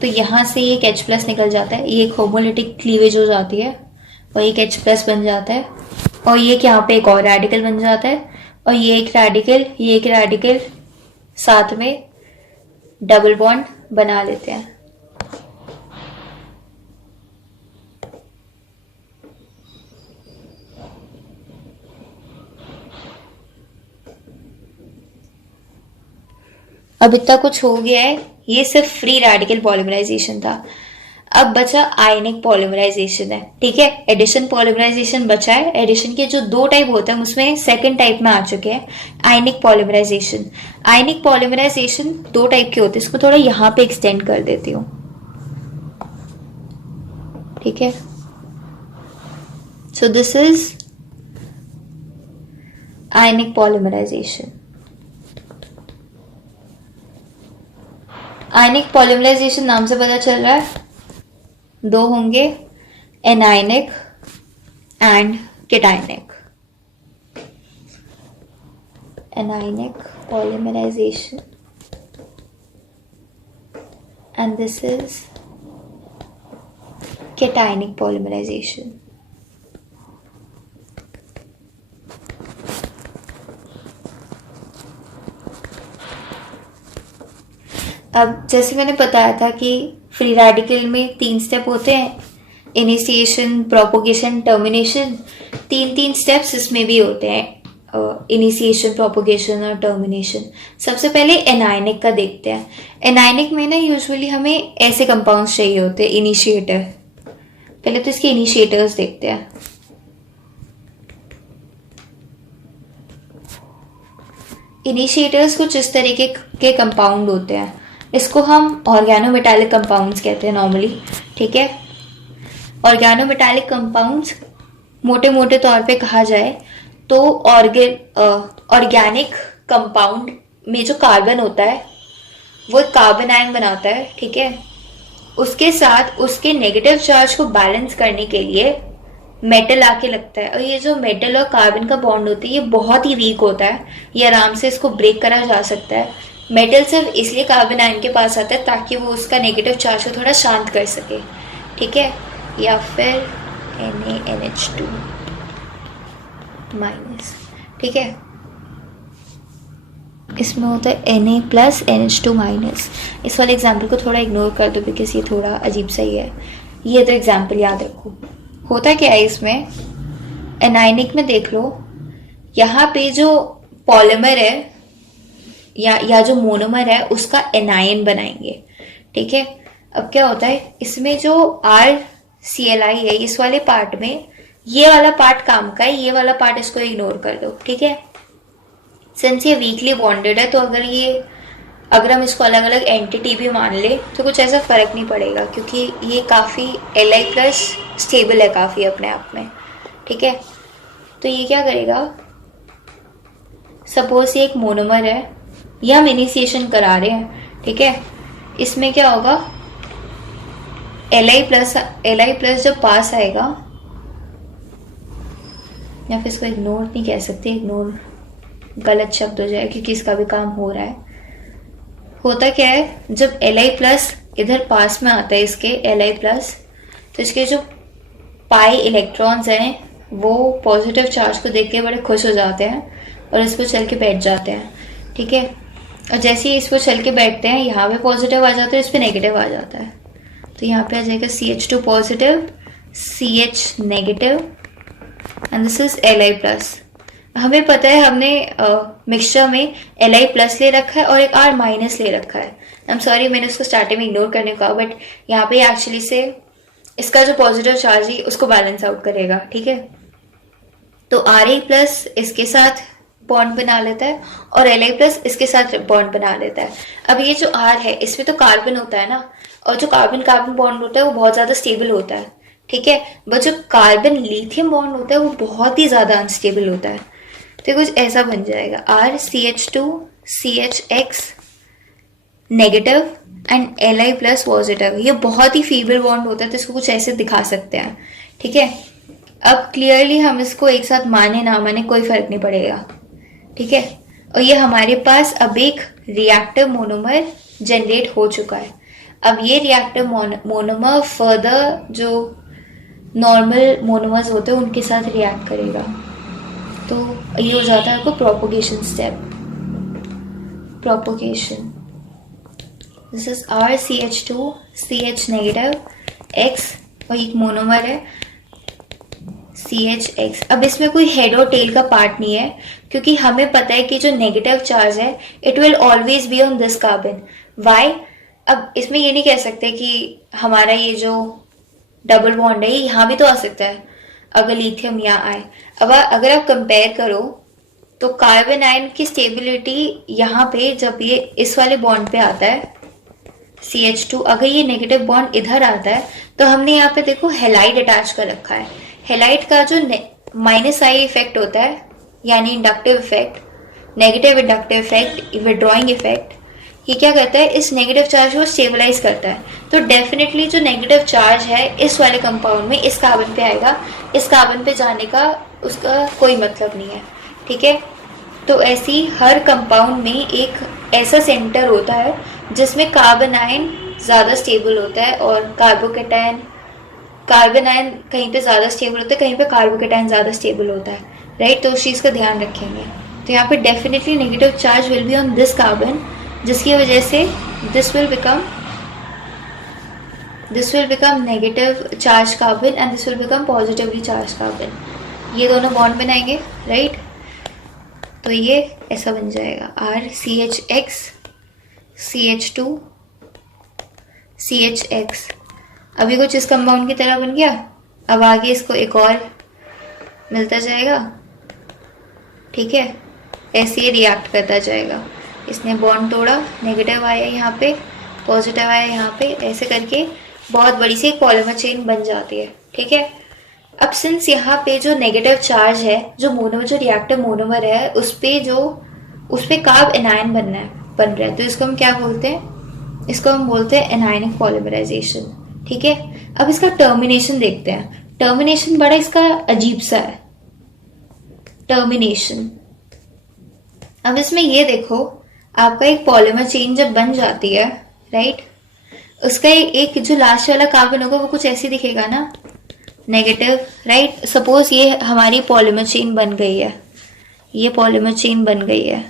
तो यहाँ से एक H प्लस निकल जाता है, ये एक होमोलिटिक क्लीवेज हो जाती है और एक H प्लस बन जाता है, और ये यहाँ पे एक और रेडिकल बन जाता है, और ये एक रेडिकल साथ में डबल बॉन्ड बना लेते हैं। अब इतना कुछ हो गया है, ये सिर्फ फ्री रेडिकल पॉलीमराइजेशन था। अब बचा आयनिक पॉलीमराइजेशन है, ठीक है। एडिशन पॉलीमराइजेशन बचा है। एडिशन के जो 2 टाइप होते हैं उसमें सेकंड टाइप में आ चुके हैं आयनिक पॉलीमराइजेशन। आयनिक पॉलीमराइजेशन 2 टाइप के होते हैं, इसको थोड़ा यहाँ पे एक्सटेंड कर देती हूँ, ठीक है। So this is ionic polymerization. Ionic polymerization नाम से पता चल रहा है 2 होंगे, anionic and cationic. Anionic polymerization and this is cationic polymerization. अब जैसे मैंने बताया था कि फ्री रेडिकल में 3 स्टेप होते हैं, इनिशिएशन, प्रोपोगेशन, टर्मिनेशन। 3 स्टेप्स इसमें भी होते हैं, इनिशिएशन, प्रोपोगेशन और टर्मिनेशन। सबसे पहले एनायनिक का देखते हैं। एनायनिक में ना यूजुअली हमें ऐसे कंपाउंड्स चाहिए होते हैं, इनिशिएटर। पहले तो इसके इनिशिएटर्स देखते हैं। इनिशिएटर्स कुछ इस तरीके के कंपाउंड होते हैं, इसको हम ऑर्गेनोमेटालिक कंपाउंड्स कहते हैं नॉर्मली, ठीक है। ऑर्गेनोमेटालिक कंपाउंड्स मोटे मोटे तौर पे कहा जाए तो ऑर्गेनिक कंपाउंड में जो कार्बन होता है वो एक कार्बन आयन बनाता है, ठीक है। उसके साथ उसके नेगेटिव चार्ज को बैलेंस करने के लिए मेटल आके लगता है, और ये जो मेटल और कार्बन का बॉन्ड होता है ये बहुत ही वीक होता है, ये आराम से इसको ब्रेक करा जा सकता है। मेटल सिर्फ इसलिए कार्बन आयन के पास आता है ताकि वो उसका नेगेटिव चार्ज को थोड़ा शांत कर सके, ठीक है। या फिर NaNH2 माइनस, ठीक है। इसमें होता है Na+NH2 माइनस। इस वाले एग्जाम्पल को थोड़ा इग्नोर कर दो बिकॉज ये थोड़ा अजीब सा ही है। ये तो एग्जाम्पल याद रखो। होता क्या है इसमें, एनायनिक में देख लो, यहाँ पे जो पॉलीमर है या जो मोनोमर है उसका एनायन बनाएंगे, ठीक है। अब क्या होता है इसमें जो RCli है, इस वाले पार्ट में ये वाला पार्ट काम का है, ये वाला पार्ट इसको इग्नोर कर दो, ठीक है। सिंस ये वीकली बॉन्डेड है तो अगर हम इसको अलग अलग एंटिटी भी मान ले तो कुछ ऐसा फर्क नहीं पड़ेगा, क्योंकि ये काफ़ी Li+ स्टेबल है काफ़ी अपने आप में, ठीक है। तो ये क्या करेगा, सपोज ये एक मोनोमर है, ये हम इनिशिएशन करा रहे हैं, ठीक है। इसमें क्या होगा, Li+ जब पास आएगा, या फिर इसको इग्नोर नहीं कह सकते, इग्नोर गलत शब्द हो जाए क्योंकि इसका भी काम हो रहा है। होता क्या है, जब Li+ इधर पास में आता है इसके Li+, तो इसके जो पाई इलेक्ट्रॉन्स हैं वो पॉजिटिव चार्ज को देख के बड़े खुश हो जाते हैं और इस पर चल के बैठ जाते हैं, ठीक है। और जैसे ही इस पर चल के बैठते हैं यहाँ पे पॉजिटिव आ जाता है, इस पर नेगेटिव आ जाता है, तो यहाँ पे आ जाएगा CH2 positive, CH negative and this is Li+। हमें पता है हमने मिक्सचर में Li+ ले रखा है और एक R- ले रखा है। आई एम सॉरी मैंने उसको स्टार्टिंग में इग्नोर करने का, बट यहाँ पे एक्चुअली से इसका जो पॉजिटिव चार्ज है उसको बैलेंस आउट करेगा, ठीक है। तो Ra+ इसके साथ बॉन्ड बना लेता है और Li+ इसके साथ बॉन्ड बना लेता है। अब ये जो R है इसमें तो कार्बन होता है ना, और जो कार्बन कार्बन बॉन्ड होता है वो बहुत ज्यादा स्टेबल होता है, ठीक है। बट जो कार्बन लिथियम बॉन्ड होता है वो बहुत ही ज्यादा अनस्टेबल होता है। तो कुछ ऐसा बन जाएगा RCH2 CHX negative and Li+ positive. ये बहुत ही फीबल बॉन्ड होता है, तो इसको कुछ ऐसे दिखा सकते हैं, ठीक है। अब क्लियरली हम इसको एक साथ माने ना माने कोई फर्क नहीं पड़ेगा, ठीक है। और ये हमारे पास अब एक रिएक्टिव मोनोमर जनरेट हो चुका है। अब ये रिएक्टिव मोनोमर फर्दर जो नॉर्मल मोनोमर्स होते हैं उनके साथ रिएक्ट करेगा। तो ये हो जाता है आपको propagation step. Propagation, this is RCH2 CH negative X और एक मोनोमर है CHX। अब इसमें कोई हेड और टेल का पार्ट नहीं है, क्योंकि हमें पता है कि जो नेगेटिव चार्ज है it will always be on this carbon. Why? अब इसमें ये नहीं कह सकते कि हमारा ये जो डबल बॉन्ड है ये यहाँ भी तो आ सकता है अगर लिथियम यहाँ आए। अब अगर आप कंपेयर करो तो कार्बन आयन की स्टेबिलिटी यहाँ पे जब ये इस वाले बॉन्ड पे आता है CH2, अगर ये नेगेटिव बॉन्ड इधर आता है तो हमने यहाँ पे देखो हेलाइड अटैच कर रखा है। हेलाइड का जो -I इफेक्ट होता है यानी inductive effect, negative inductive effect, withdrawing effect, ये क्या करता है इस नेगेटिव चार्ज को स्टेबलाइज करता है। तो डेफिनेटली जो नेगेटिव चार्ज है इस वाले कंपाउंड में इस कार्बन पे आएगा, इस कार्बन पे जाने का उसका कोई मतलब नहीं है, ठीक है। तो ऐसी हर कंपाउंड में एक ऐसा सेंटर होता है जिसमें कार्बन आयन ज़्यादा स्टेबल होता है और कार्बन आयन कहीं पे ज़्यादा स्टेबल होता है, कहीं पे कार्बोकेटायन ज़्यादा स्टेबल होता है, राइट। तो उस चीज़ का ध्यान रखेंगे। तो यहाँ पे definitely negative charge will be on this carbon, जिसकी वजह से this will become negative charge carbon and this will become positively charge carbon. ये दोनों बॉन्ड बनाएंगे, राइट। तो ये ऐसा बन जाएगा RCHX CH2 CHX। अभी कुछ इस कंपाउंड की तरह बन गया। अब आगे इसको एक और मिलता जाएगा, ठीक है। ऐसे ही रिएक्ट करता जाएगा। इसने बॉन्ड तोड़ा, नेगेटिव आया यहाँ पे, पॉजिटिव आया यहाँ पे, ऐसे करके बहुत बड़ी सी एक पॉलीमर चेन बन जाती है, ठीक है। अब सिंस यहाँ पे जो नेगेटिव चार्ज है, जो रिएक्टिव मोनोमर है उस पे कार्ब एनायन बन रहा है, तो इसको हम क्या बोलते हैं? इसको हम बोलते हैं एनायनिक पॉलीमराइजेशन, ठीक है। अब इसका टर्मिनेशन देखते हैं। टर्मिनेशन बड़ा इसका अजीब सा है, टर्मिनेशन। अब इसमें ये देखो, आपका एक पॉलीमर चेन जब बन जाती है, राइट, उसका एक जो लास्ट वाला कार्बन होगा वो कुछ ऐसे दिखेगा ना, नेगेटिव, राइट। सपोज ये हमारी पॉलीमर चेन बन गई है, ये पॉलीमर चेन बन गई है।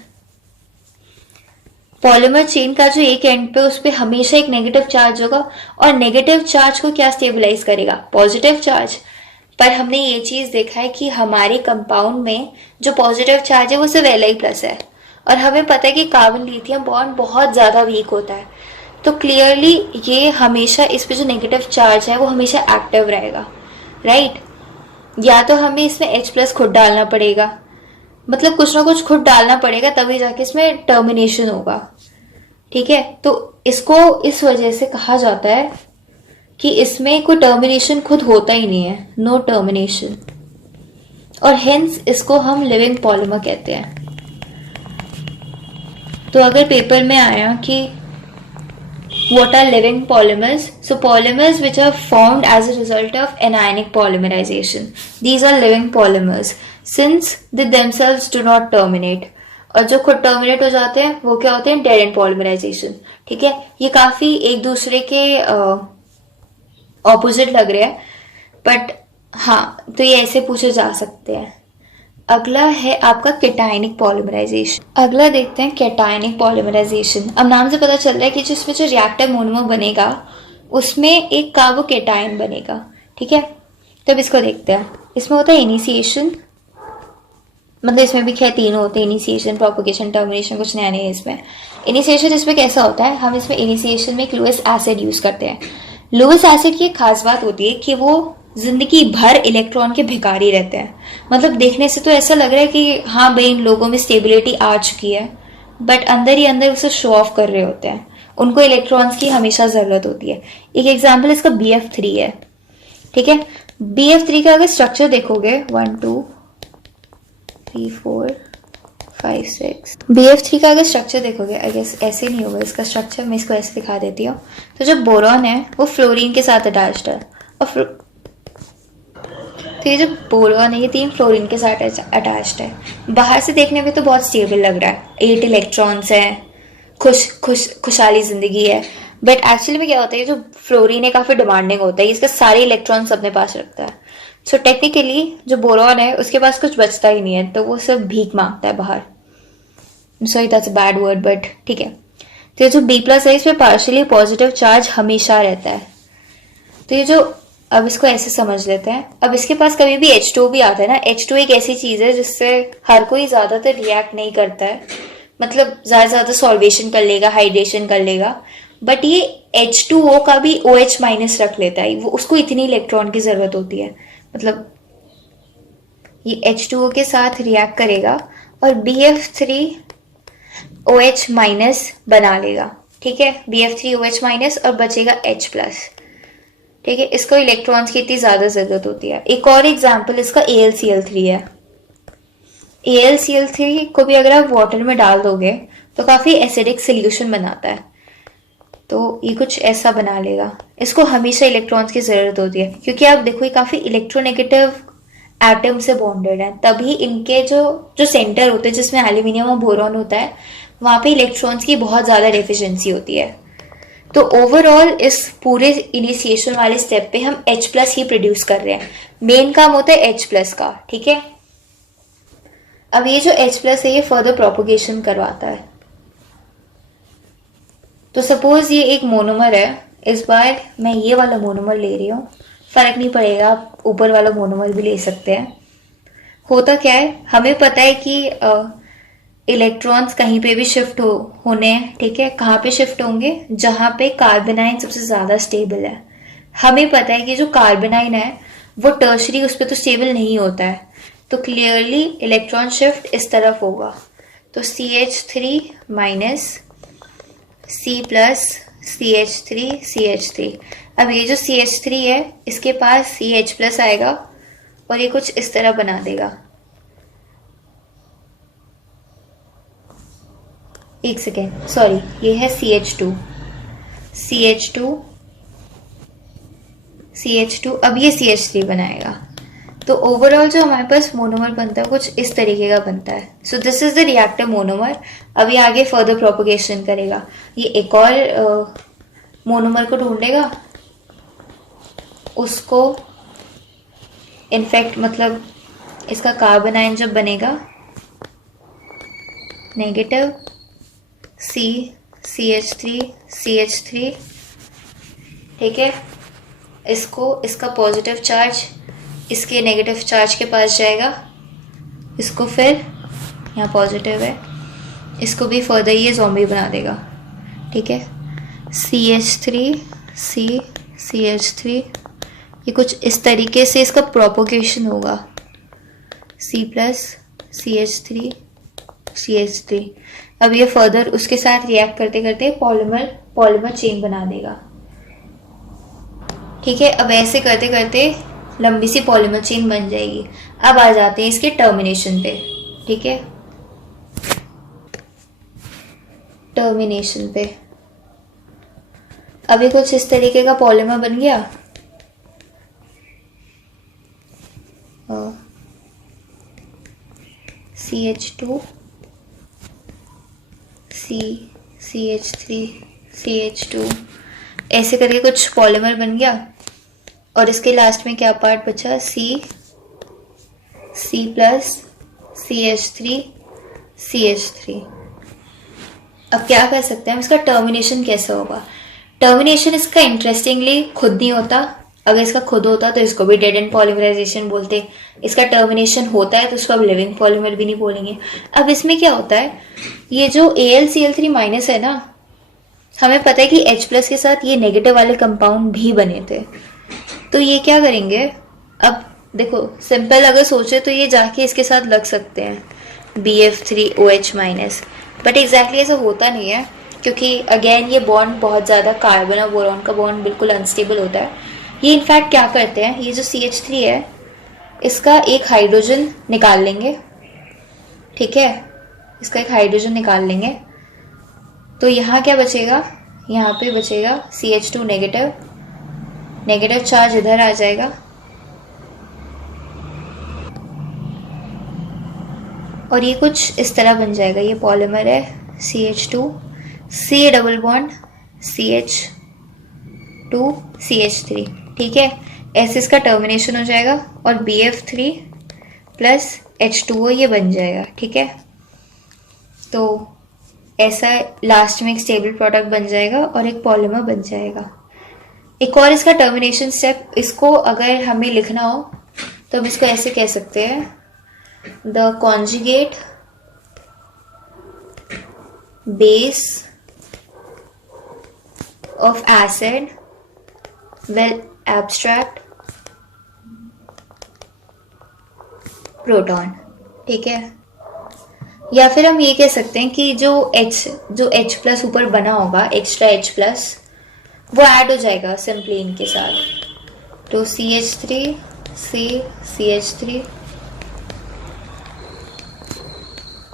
पॉलीमर चेन का जो एक एंड पे उस पे हमेशा एक नेगेटिव चार्ज होगा, और नेगेटिव चार्ज को क्या स्टेबलाइज करेगा? Positive charge. पर हमने ये चीज देखा है कि हमारे कंपाउंड में जो पॉजिटिव चार्ज है वो सिर्फ Li+ है, और हमें पता है कि कार्बन लिथियम बॉन्ड बहुत ज्यादा वीक होता है। तो क्लियरली ये हमेशा इस पे जो नेगेटिव चार्ज है वो हमेशा एक्टिव रहेगा, राइट। या तो हमें इसमें H+ खुद डालना पड़ेगा, मतलब कुछ ना कुछ खुद डालना पड़ेगा, तभी जाके इसमें टर्मिनेशन होगा, ठीक है। तो इसको इस वजह से कहा जाता है कि इसमें कोई टर्मिनेशन खुद होता ही नहीं है, नो टर्मिनेशन, और हेंस इसको हम लिविंग पॉलीमर कहते हैं। तो अगर पेपर में आया कि what are living polymers? So polymers which are formed as a result of anionic polymerization. These are living polymers since they themselves do not terminate. और जो खुद टर्मिनेट हो जाते हैं वो क्या होते हैं? डेड एंड पॉलीमराइजेशन, ठीक है। ये काफी एक दूसरे के ऑपोजिट लग रहे हैं, बट हाँ, तो ये ऐसे पूछे जा सकते हैं। अगला है आपका केटायनिक पॉलीमराइजेशन। अगला देखते हैं केटायनिक पॉलीमराइजेशन। अब नाम से पता चल रहा है कि जिसमें जो रिएक्टिव मोनोमर बनेगा उसमें एक कार्बोकेटायन बनेगा, ठीक है। तो अब इसको देखते हैं। इसमें होता है इनिशिएशन, मतलब इसमें भी खैर तीनों होते हैं, इनिशिएशन, प्रोपोगेशन, टर्मिनेशन, कुछ नया नहीं है इसमें। इनिशिएशन इसमें कैसा होता है, हम इसमें इनिशिएशन में एक लुइस एसिड यूज करते हैं। लुइस एसिड की एक खास बात होती है कि वो जिंदगी भर इलेक्ट्रॉन के भिखारी रहते हैं। मतलब देखने से तो ऐसा लग रहा है कि हाँ भाई इन लोगों में स्टेबिलिटी आ चुकी है, बट अंदर ही अंदर उसे शो ऑफ कर रहे होते हैं। उनको इलेक्ट्रॉन्स की हमेशा जरूरत होती है। एक एग्जाम्पल इसका BF3 है, ठीक है। BF3 का अगर स्ट्रक्चर देखोगे 1 2 3 4 5 6, BF3 का अगर स्ट्रक्चर देखोगे, आई गेस ऐसे नहीं होगा इसका स्ट्रक्चर, मैं इसको ऐसे दिखा देती हूँ। तो जो बोरॉन है वो फ्लोरीन के साथ अटैच्ड है, और तो ये जो बोरॉन है ये 3 फ्लोरीन के साथ अटैच्ड है। बाहर से देखने में तो बहुत स्टेबल लग रहा है, 8 इलेक्ट्रॉन्स हैं, खुशहाली जिंदगी है। बट एक्चुअली में क्या होता है, जो फ्लोरीन है काफी डिमांडिंग होता है, इसके सारे इलेक्ट्रॉन्स अपने पास रखता है। सो टेक्निकली जो बोरॉन है उसके पास कुछ बचता ही नहीं है, तो वो सब भीख मांगता है बाहर। Sorry that's a bad word, but ठीक है। तो ये जो B+ है इसमें पार्शियली पॉजिटिव चार्ज हमेशा रहता है। तो ये जो, अब इसको ऐसे समझ लेते हैं। अब इसके पास कभी भी H2 भी आता है ना, H2 एक ऐसी चीज है जिससे हर कोई ज्यादातर रिएक्ट नहीं करता है, मतलब ज्यादा सॉल्वेशन कर लेगा, हाइड्रेशन कर लेगा, बट ये H2O का भी OH- रख लेता है। वो उसको इतनी इलेक्ट्रॉन की जरूरत होती है, मतलब ये H2O के साथ रिएक्ट करेगा और BF3OH- बना लेगा, ठीक है। BF3OH- और बचेगा H+, ठीक है। इसको इलेक्ट्रॉन्स की इतनी ज्यादा जरूरत होती है। एक और एग्जांपल इसका AlCl3 है। AlCl3 को भी अगर आप वाटर में डाल दोगे तो काफी एसिडिक सोल्यूशन बनाता है, तो ये कुछ ऐसा बना लेगा। इसको हमेशा इलेक्ट्रॉन्स की जरूरत होती है, क्योंकि आप देखो ये काफी इलेक्ट्रोनेगेटिव एटम से बॉन्डेड है, तभी इनके जो जो सेंटर होते हैं जिसमें एल्यूमिनियम और बोरॉन होता है, वहां पे इलेक्ट्रॉन्स की बहुत ज्यादा डेफिशिएंसी होती है। तो ओवरऑल इस पूरे इनिशिएशन वाले स्टेप पे हम H+ ही प्रोड्यूस कर रहे हैं। मेन काम होता है H+ का, ठीक है। अब ये जो H+ है ये फर्दर प्रोपोगेशन करवाता है। तो सपोज ये एक मोनोमर है, इस बार मैं ये वाला मोनोमर ले रही हूँ, फर्क नहीं पड़ेगा, आप ऊपर वाला मोनोमर भी ले सकते हैं। होता क्या है, हमें पता है कि इलेक्ट्रॉन्स कहीं पे भी शिफ्ट होने हैं, ठीक है। कहाँ पे शिफ्ट होंगे, जहां पे कार्बनाइन सबसे ज्यादा स्टेबल है। हमें पता है कि जो कार्बनाइन है वो टर्शरी उस पर तो स्टेबल नहीं होता है, तो क्लियरली इलेक्ट्रॉन शिफ्ट इस तरफ होगा। तो CH3- C+, CH3 अब ये जो CH3 है इसके पास ये H+ आएगा और ये कुछ इस तरह बना देगा। एक सेकेंड, सॉरी, ये है CH2, अब ये CH3 बनाएगा। तो ओवरऑल जो हमारे पास मोनोमर बनता है कुछ इस तरीके का बनता है। So this is the reactive monomer. अब ये आगे फर्दर प्रोपोगेशन करेगा, ये एक और मोनोमर को ढूंढेगा, उसको इनफैक्ट मतलब इसका कार्बन जब बनेगा नेगेटिव CH3, ठीक है। इसका पॉजिटिव चार्ज इसके नेगेटिव चार्ज के पास जाएगा, इसको फिर यहाँ पॉजिटिव है, इसको भी फर्दर ये ज़ॉम्बी बना देगा, ठीक है। CH3 ये कुछ इस तरीके से इसका प्रोपोगेशन होगा, C+CH3 अब ये फर्दर उसके साथ रिएक्ट करते करते पॉलीमर चेन बना देगा, ठीक है। अब ऐसे करते करते लंबी सी पॉलीमर चेन बन जाएगी। अब आ जाते हैं इसके टर्मिनेशन पे, ठीक है। टर्मिनेशन पे अभी कुछ इस तरीके का पॉलीमर बन गया, CH2 CH3 ऐसे करके कुछ पॉलीमर बन गया, और इसके लास्ट में क्या पार्ट बचा, C+CH3 अब क्या कर सकते हैं हम, इसका टर्मिनेशन कैसे होगा। टर्मिनेशन इसका इंटरेस्टिंगली खुद नहीं होता। अगर इसका खुद होता तो इसको भी डेड एंड पॉलीमराइजेशन बोलते। इसका टर्मिनेशन होता है तो इसको अब लिविंग पॉलीमर भी नहीं बोलेंगे। अब इसमें क्या होता है, ये जो AlCl3- है ना, हमें पता है कि H+ के साथ ये नेगेटिव वाले कंपाउंड भी बने थे। तो ये क्या करेंगे, अब देखो सिंपल अगर सोचे तो ये जाके इसके साथ लग सकते हैं BF3OH माइनस, बट एग्जैक्टली ऐसा होता नहीं है, क्योंकि अगेन ये बॉन्ड बहुत ज़्यादा कार्बन और बोरॉन का बॉन्ड बिल्कुल अनस्टेबल होता है। ये इनफैक्ट क्या करते हैं, ये जो CH3 है इसका एक हाइड्रोजन निकाल लेंगे, ठीक है, इसका एक हाइड्रोजन निकाल लेंगे, तो यहाँ क्या बचेगा, यहाँ पे बचेगा CH2 नेगेटिव, नेगेटिव चार्ज इधर आ जाएगा और ये कुछ इस तरह बन जाएगा। ये पॉलीमर है CH2 C double bond CH2 CH3, ठीक है, ऐसे इसका टर्मिनेशन हो जाएगा और BF3 प्लस H2O ये बन जाएगा, ठीक है। तो ऐसा लास्ट में एक स्टेबल प्रोडक्ट बन जाएगा और एक पॉलीमर बन जाएगा। एक और इसका टर्मिनेशन स्टेप, इसको अगर हमें लिखना हो तो हम इसको ऐसे कह सकते हैं, the conjugate base of acid will abstract proton, ठीक है। या फिर हम ये कह सकते हैं कि जो H प्लस ऊपर बना होगा, एक्स्ट्रा H प्लस, वो ऐड हो जाएगा सिंपली इनके साथ। तो CH3 CH3,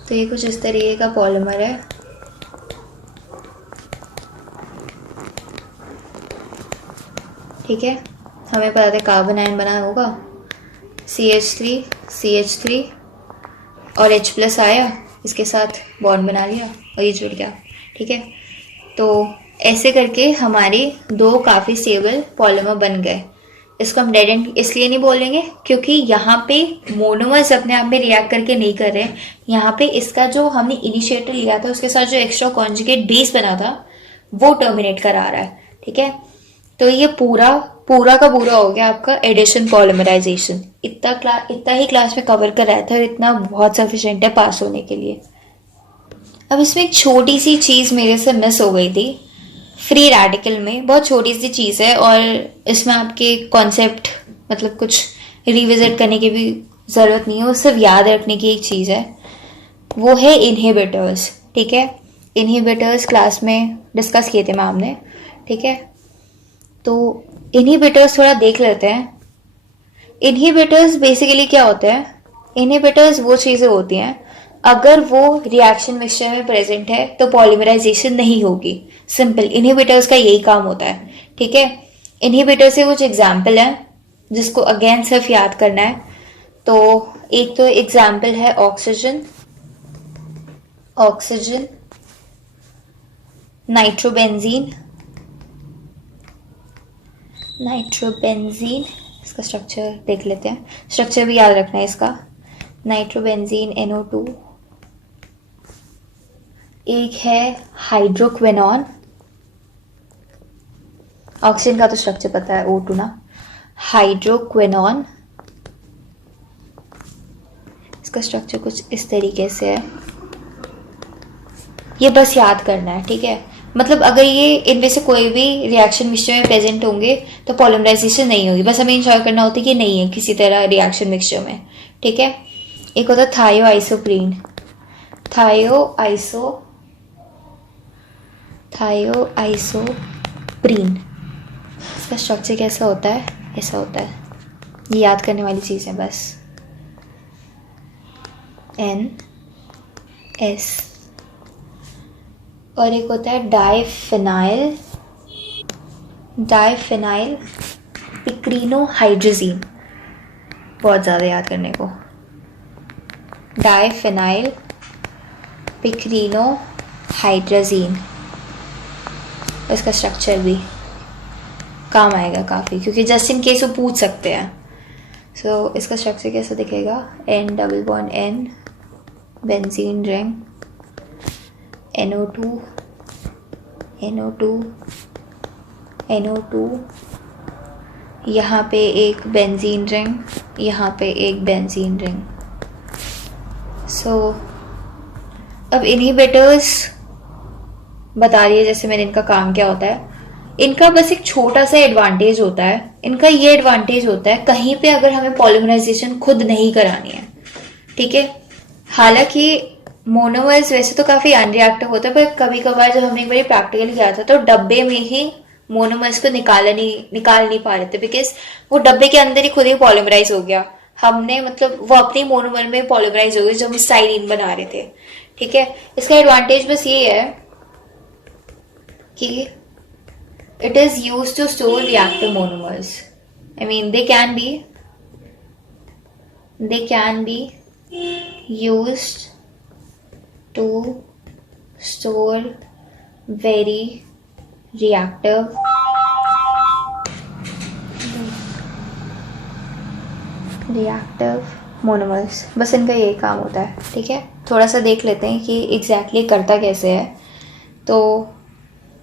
तो ये कुछ इस तरीके का पॉलीमर है। ठीक है, हमें पता था कार्बन आयन बना होगा, CH3 CH3 और H प्लस आया, इसके साथ बॉन्ड बना लिया और ये जुड़ गया, ठीक है। तो ऐसे करके हमारी दो काफ़ी स्टेबल पॉलीमर बन गए। इसको हम डेड एंड इसलिए नहीं बोलेंगे क्योंकि यहाँ पे मोनोमर्स अपने आप में रिएक्ट करके नहीं कर रहे हैं, यहाँ पे इसका जो हमने इनिशिएटर लिया था उसके साथ जो एक्स्ट्रा कॉन्जुगेट बेस बना था वो टर्मिनेट करा रहा है, ठीक है। तो ये पूरा का पूरा हो गया आपका एडिशन पॉलीमराइजेशन। इतना ही क्लास में कवर कर रहा था और इतना बहुत सफिशिएंट है पास होने के लिए। अब इसमें एक छोटी सी चीज़ मेरे से मिस हो गई थी फ्री रेडिकल में, बहुत छोटी सी चीज़ है और इसमें आपके कॉन्सेप्ट मतलब कुछ रिविजिट करने की भी ज़रूरत नहीं है, वो सिर्फ याद रखने की एक चीज़ है, वो है इनहिबिटर्स, ठीक है। इनहिबिटर्स क्लास में डिस्कस किए थे मैम ने, ठीक है। तो इनहिबिटर्स थोड़ा देख लेते हैं। इनहिबिटर्स बेसिकली क्या होते हैं, इनहिबिटर्स वो चीज़ें होती हैं अगर वो रिएक्शन मिक्सचर में प्रेजेंट है तो पॉलीमराइजेशन नहीं होगी, सिंपल। इनहिबिटर्स का यही काम होता है, ठीक है। इनहिबिटर से कुछ एग्जाम्पल हैं जिसको अगेन सिर्फ याद करना है। तो एक तो एग्जाम्पल है ऑक्सीजन, नाइट्रोबेंजीन, इसका स्ट्रक्चर देख लेते हैं, स्ट्रक्चर भी याद रखना है इसका। नाइट्रोबेंजीन NO2, एक है हाइड्रोक्विनॉन, ऑक्सीजन का तो स्ट्रक्चर पता है O2 ना, हाइड्रोक्विनॉन, इसका स्ट्रक्चर कुछ इस तरीके से है, ये बस याद करना है, ठीक है। मतलब अगर ये इनमें से कोई भी रिएक्शन मिक्सचर में प्रेजेंट होंगे तो पॉलीमराइजेशन नहीं होगी, बस हमें इंश्योर करना होता है कि नहीं है किसी तरह रिएक्शन मिक्सचर में, ठीक है। एक होता है थायोआइसोप्रीन, थायोआइसोप्रीन, इसका स्ट्रक्चर कैसा होता है, ऐसा होता है, ये याद करने वाली चीज़ है बस, NS। और एक होता है डाइफेनाइल पिक्रीनोहाइड्राजीन, बहुत ज़्यादा याद करने को, डाइफेनाइल पिक्रीनोहाइड्राजीन, इसका स्ट्रक्चर भी काम आएगा काफ़ी क्योंकि जस्ट इन केस वो पूछ सकते हैं। सो इसका स्ट्रक्चर कैसा दिखेगा, N double bond N, benzene ring, NO2, यहाँ पे एक बेंजीन रिंग, यहाँ पे एक बेंजीन रिंग। सो अब इनहिबिटर्स बता रही है जैसे मैंने इनका काम क्या होता है। इनका बस एक छोटा सा एडवांटेज होता है इनका ये एडवांटेज होता है कहीं पे अगर हमें पॉलीमराइजेशन खुद नहीं करानी है, ठीक है। हालांकि मोनोमर्स वैसे तो काफी अनरिएक्टिव होता है, पर कभी कभार जब हमने एक बार प्रैक्टिकली किया था तो डब्बे में ही मोनोमर्स को निकाल नहीं पा रहे थे, बिकॉज वो डब्बे के अंदर ही खुद ही पॉलीमराइज हो गया। हमने मतलब वो अपनी मोनोमर में पॉलीमराइज हो गई जब हम स्टाइलिन बना रहे थे, ठीक है। इसका एडवांटेज बस ये है कि it is used to store reactive monomers. I mean, they can be used to store very reactive monomers. बस इनका यही काम होता है, ठीक है। थोड़ा सा देख लेते हैं कि एग्जैक्टली करता कैसे है। तो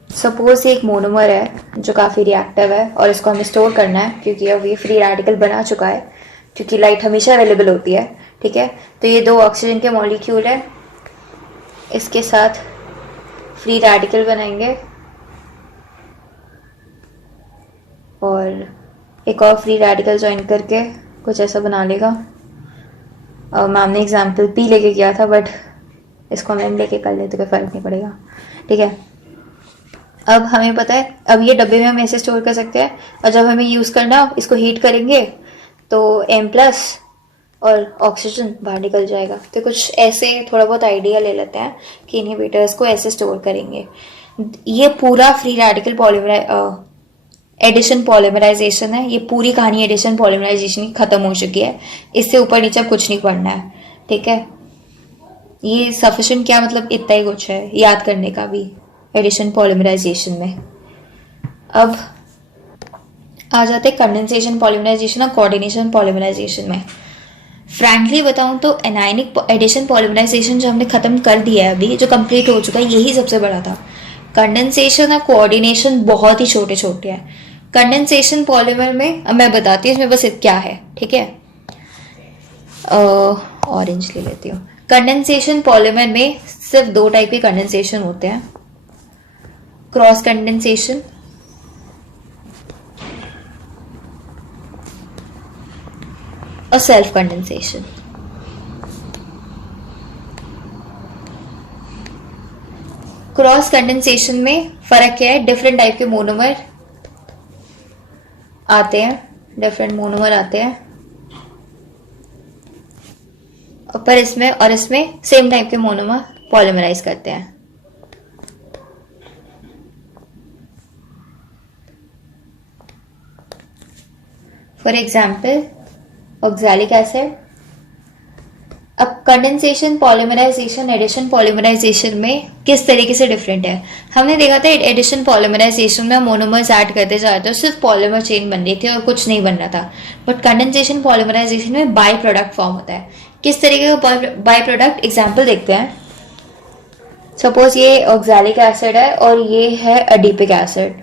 सपोज एक मोनोमर है जो काफ़ी रिएक्टिव है और इसको हमें स्टोर करना है, क्योंकि अब ये फ्री रेडिकल बना चुका है, क्योंकि लाइट हमेशा अवेलेबल होती है, ठीक है। तो ये 2 ऑक्सीजन के मॉलिक्यूल है, इसके साथ फ्री रेडिकल बनाएंगे और एक और फ्री रेडिकल ज्वाइन करके कुछ ऐसा बना लेगा। मैम ने एग्जाम्पल पी लेके किया था, बट इसको हम एम लेके कर लेते, कोई फर्क नहीं पड़ेगा, ठीक है। अब हमें पता है, अब ये डब्बे में हम ऐसे स्टोर कर सकते हैं, और जब हमें यूज़ करना इसको हीट करेंगे तो M+ और ऑक्सीजन बाहर निकल जाएगा। तो कुछ ऐसे थोड़ा बहुत आइडिया ले लेते हैं कि इनहिबिटर्स को ऐसे स्टोर करेंगे। ये पूरा फ्री रेडिकल एडिशन पॉलीमराइजेशन है, ये पूरी कहानी एडिशन पॉलीमराइजेशन की खत्म हो चुकी है। इससे ऊपर नीचे कुछ नहीं पढ़ना है, ठीक है। ये सफिशिएंट क्या मतलब इतना ही कुछ है याद करने का भी एडिशन पॉलीमराइजेशन में। अब आ जाते हैं कंडेंसेशन पॉलीमराइजेशन और कोऑर्डिनेशन पॉलीमराइजेशन में। फ्रैंकली बताऊं तो एनायनिक एडिशन पॉलीमराइजेशन जो हमने खत्म कर दिया है अभी, जो कंप्लीट हो चुका है, यही सबसे बड़ा था। कंडेंसेशन और कोऑर्डिनेशन बहुत ही छोटे छोटे हैं। कंडेंसेशन पॉलीमर में अब मैं बताती हूँ इसमें बस क्या है, ठीक है। ऑरेंज ले लेती हूँ। कंडेंसेशन पॉलीमर में सिर्फ 2 टाइप के कंडेंसेशन होते हैं, क्रॉस कंडेंसेशन और सेल्फ कंडेंसेशन। क्रॉस कंडेंसेशन में फर्क क्या है, डिफरेंट टाइप के मोनोमर आते हैं, पर इसमें सेम टाइप के मोनोमर पॉलीमराइज करते हैं। For example oxalic acid. अब कंडेंसेशन पॉलीमराइजेशन एडिशन पॉलीमराइजेशन में किस तरीके से डिफरेंट है। हमने देखा था एडिशन पॉलीमराइजेशन में मोनोमर्स ऐड करते जा रहे थे, सिर्फ पॉलीमर चेन बन रही थी और कुछ नहीं बन रहा था। बट कंडेंसेशन पॉलीमराइजेशन में बाय प्रोडक्ट फॉर्म होता है। किस तरीके का बाय प्रोडक्ट, एग्जाम्पल देखते हैं। सपोज ये ऑक्सैलिक एसिड है और ये है एडिपिक एसिड,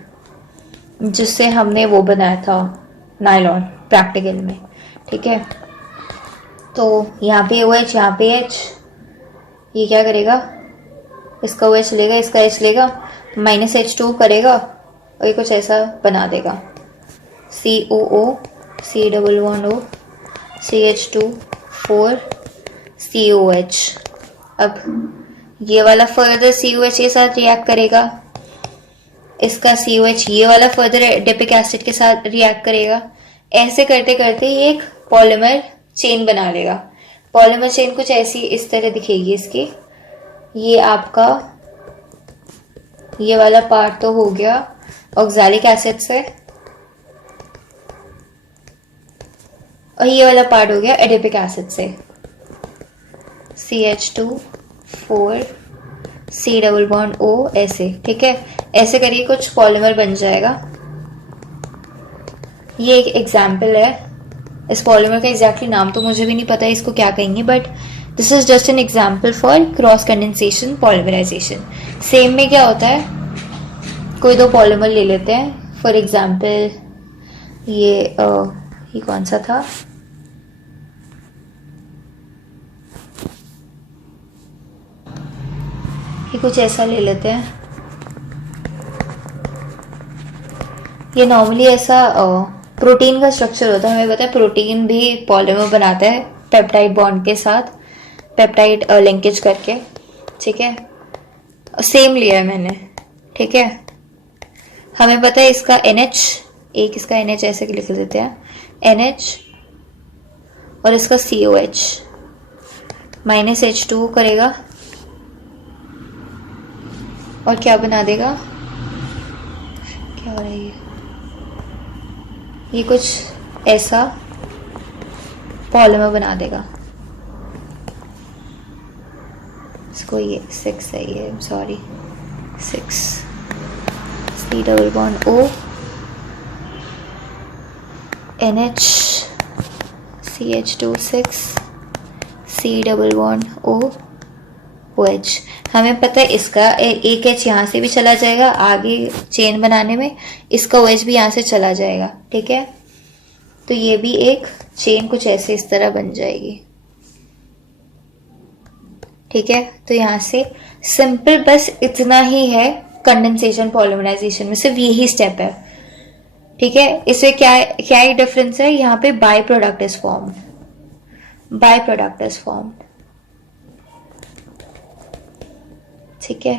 जिससे हमने वो बनाया था नायलॉन प्रैक्टिकल में, ठीक है। तो यहाँ पे OH, यहाँ पे H, ये क्या करेगा, इसका OH लेगा, इसका H लेगा, -H2 करेगा और ये कुछ ऐसा बना देगा, COO, C++O, CH2 4 COH। अब ये वाला फर्दर COH के साथ रिएक्ट करेगा, इसका COH ये वाला फर्दर एडिपिक एसिड के साथ रिएक्ट करेगा। ऐसे करते करते ये एक पॉलीमर चेन बना लेगा। पॉलीमर चेन कुछ ऐसी इस तरह दिखेगी इसकी। ये आपका ये वाला पार्ट तो हो गया ऑक्सैलिक एसिड से, और ये वाला पार्ट हो गया एडिपिक एसिड से, CH2 4 C++O ऐसे, ठीक है। ऐसे करिए कुछ पॉलीमर बन जाएगा। ये एक एग्जाम्पल है। इस पॉलीमर का एग्जैक्टली नाम तो मुझे भी नहीं पता है इसको क्या कहेंगे, but this is just an example for cross condensation polymerization. Same में क्या होता है, कोई 2 पॉलीमर ले लेते हैं। फॉर एग्जाम्पल ये कौन सा था, ये कुछ ऐसा ले लेते हैं। ये नॉर्मली ऐसा प्रोटीन का स्ट्रक्चर होता है, हमें पता है प्रोटीन भी पॉलीमर बनाता है पेप्टाइड बॉन्ड के साथ, पेप्टाइड लिंकेज करके, ठीक है। सेम लिया है मैंने, ठीक है। हमें पता है इसका NH, एक इसका NH ऐसे लिख देते हैं, NH, और इसका COH माइनस H2 करेगा और क्या बना देगा, क्या हो रहा है ये कुछ ऐसा पॉलीमर बना देगा। इसको ये 6 है, ये sorry 6, C double bond O, NH CH2 6, C double bond O, OH। हमें पता है इसका एक H यहाँ से भी चला जाएगा आगे चेन बनाने में, इसका OH भी यहाँ से चला जाएगा, ठीक है। तो ये भी एक चेन कुछ ऐसे इस तरह बन जाएगी, ठीक है। तो यहाँ से सिंपल बस इतना ही है कंडेंसेशन पॉलीमराइजेशन में, सिर्फ यही स्टेप है, ठीक है। इसमें क्या क्या ही डिफरेंस है, यहाँ पे by product is formed, by product is formed, ठीक है।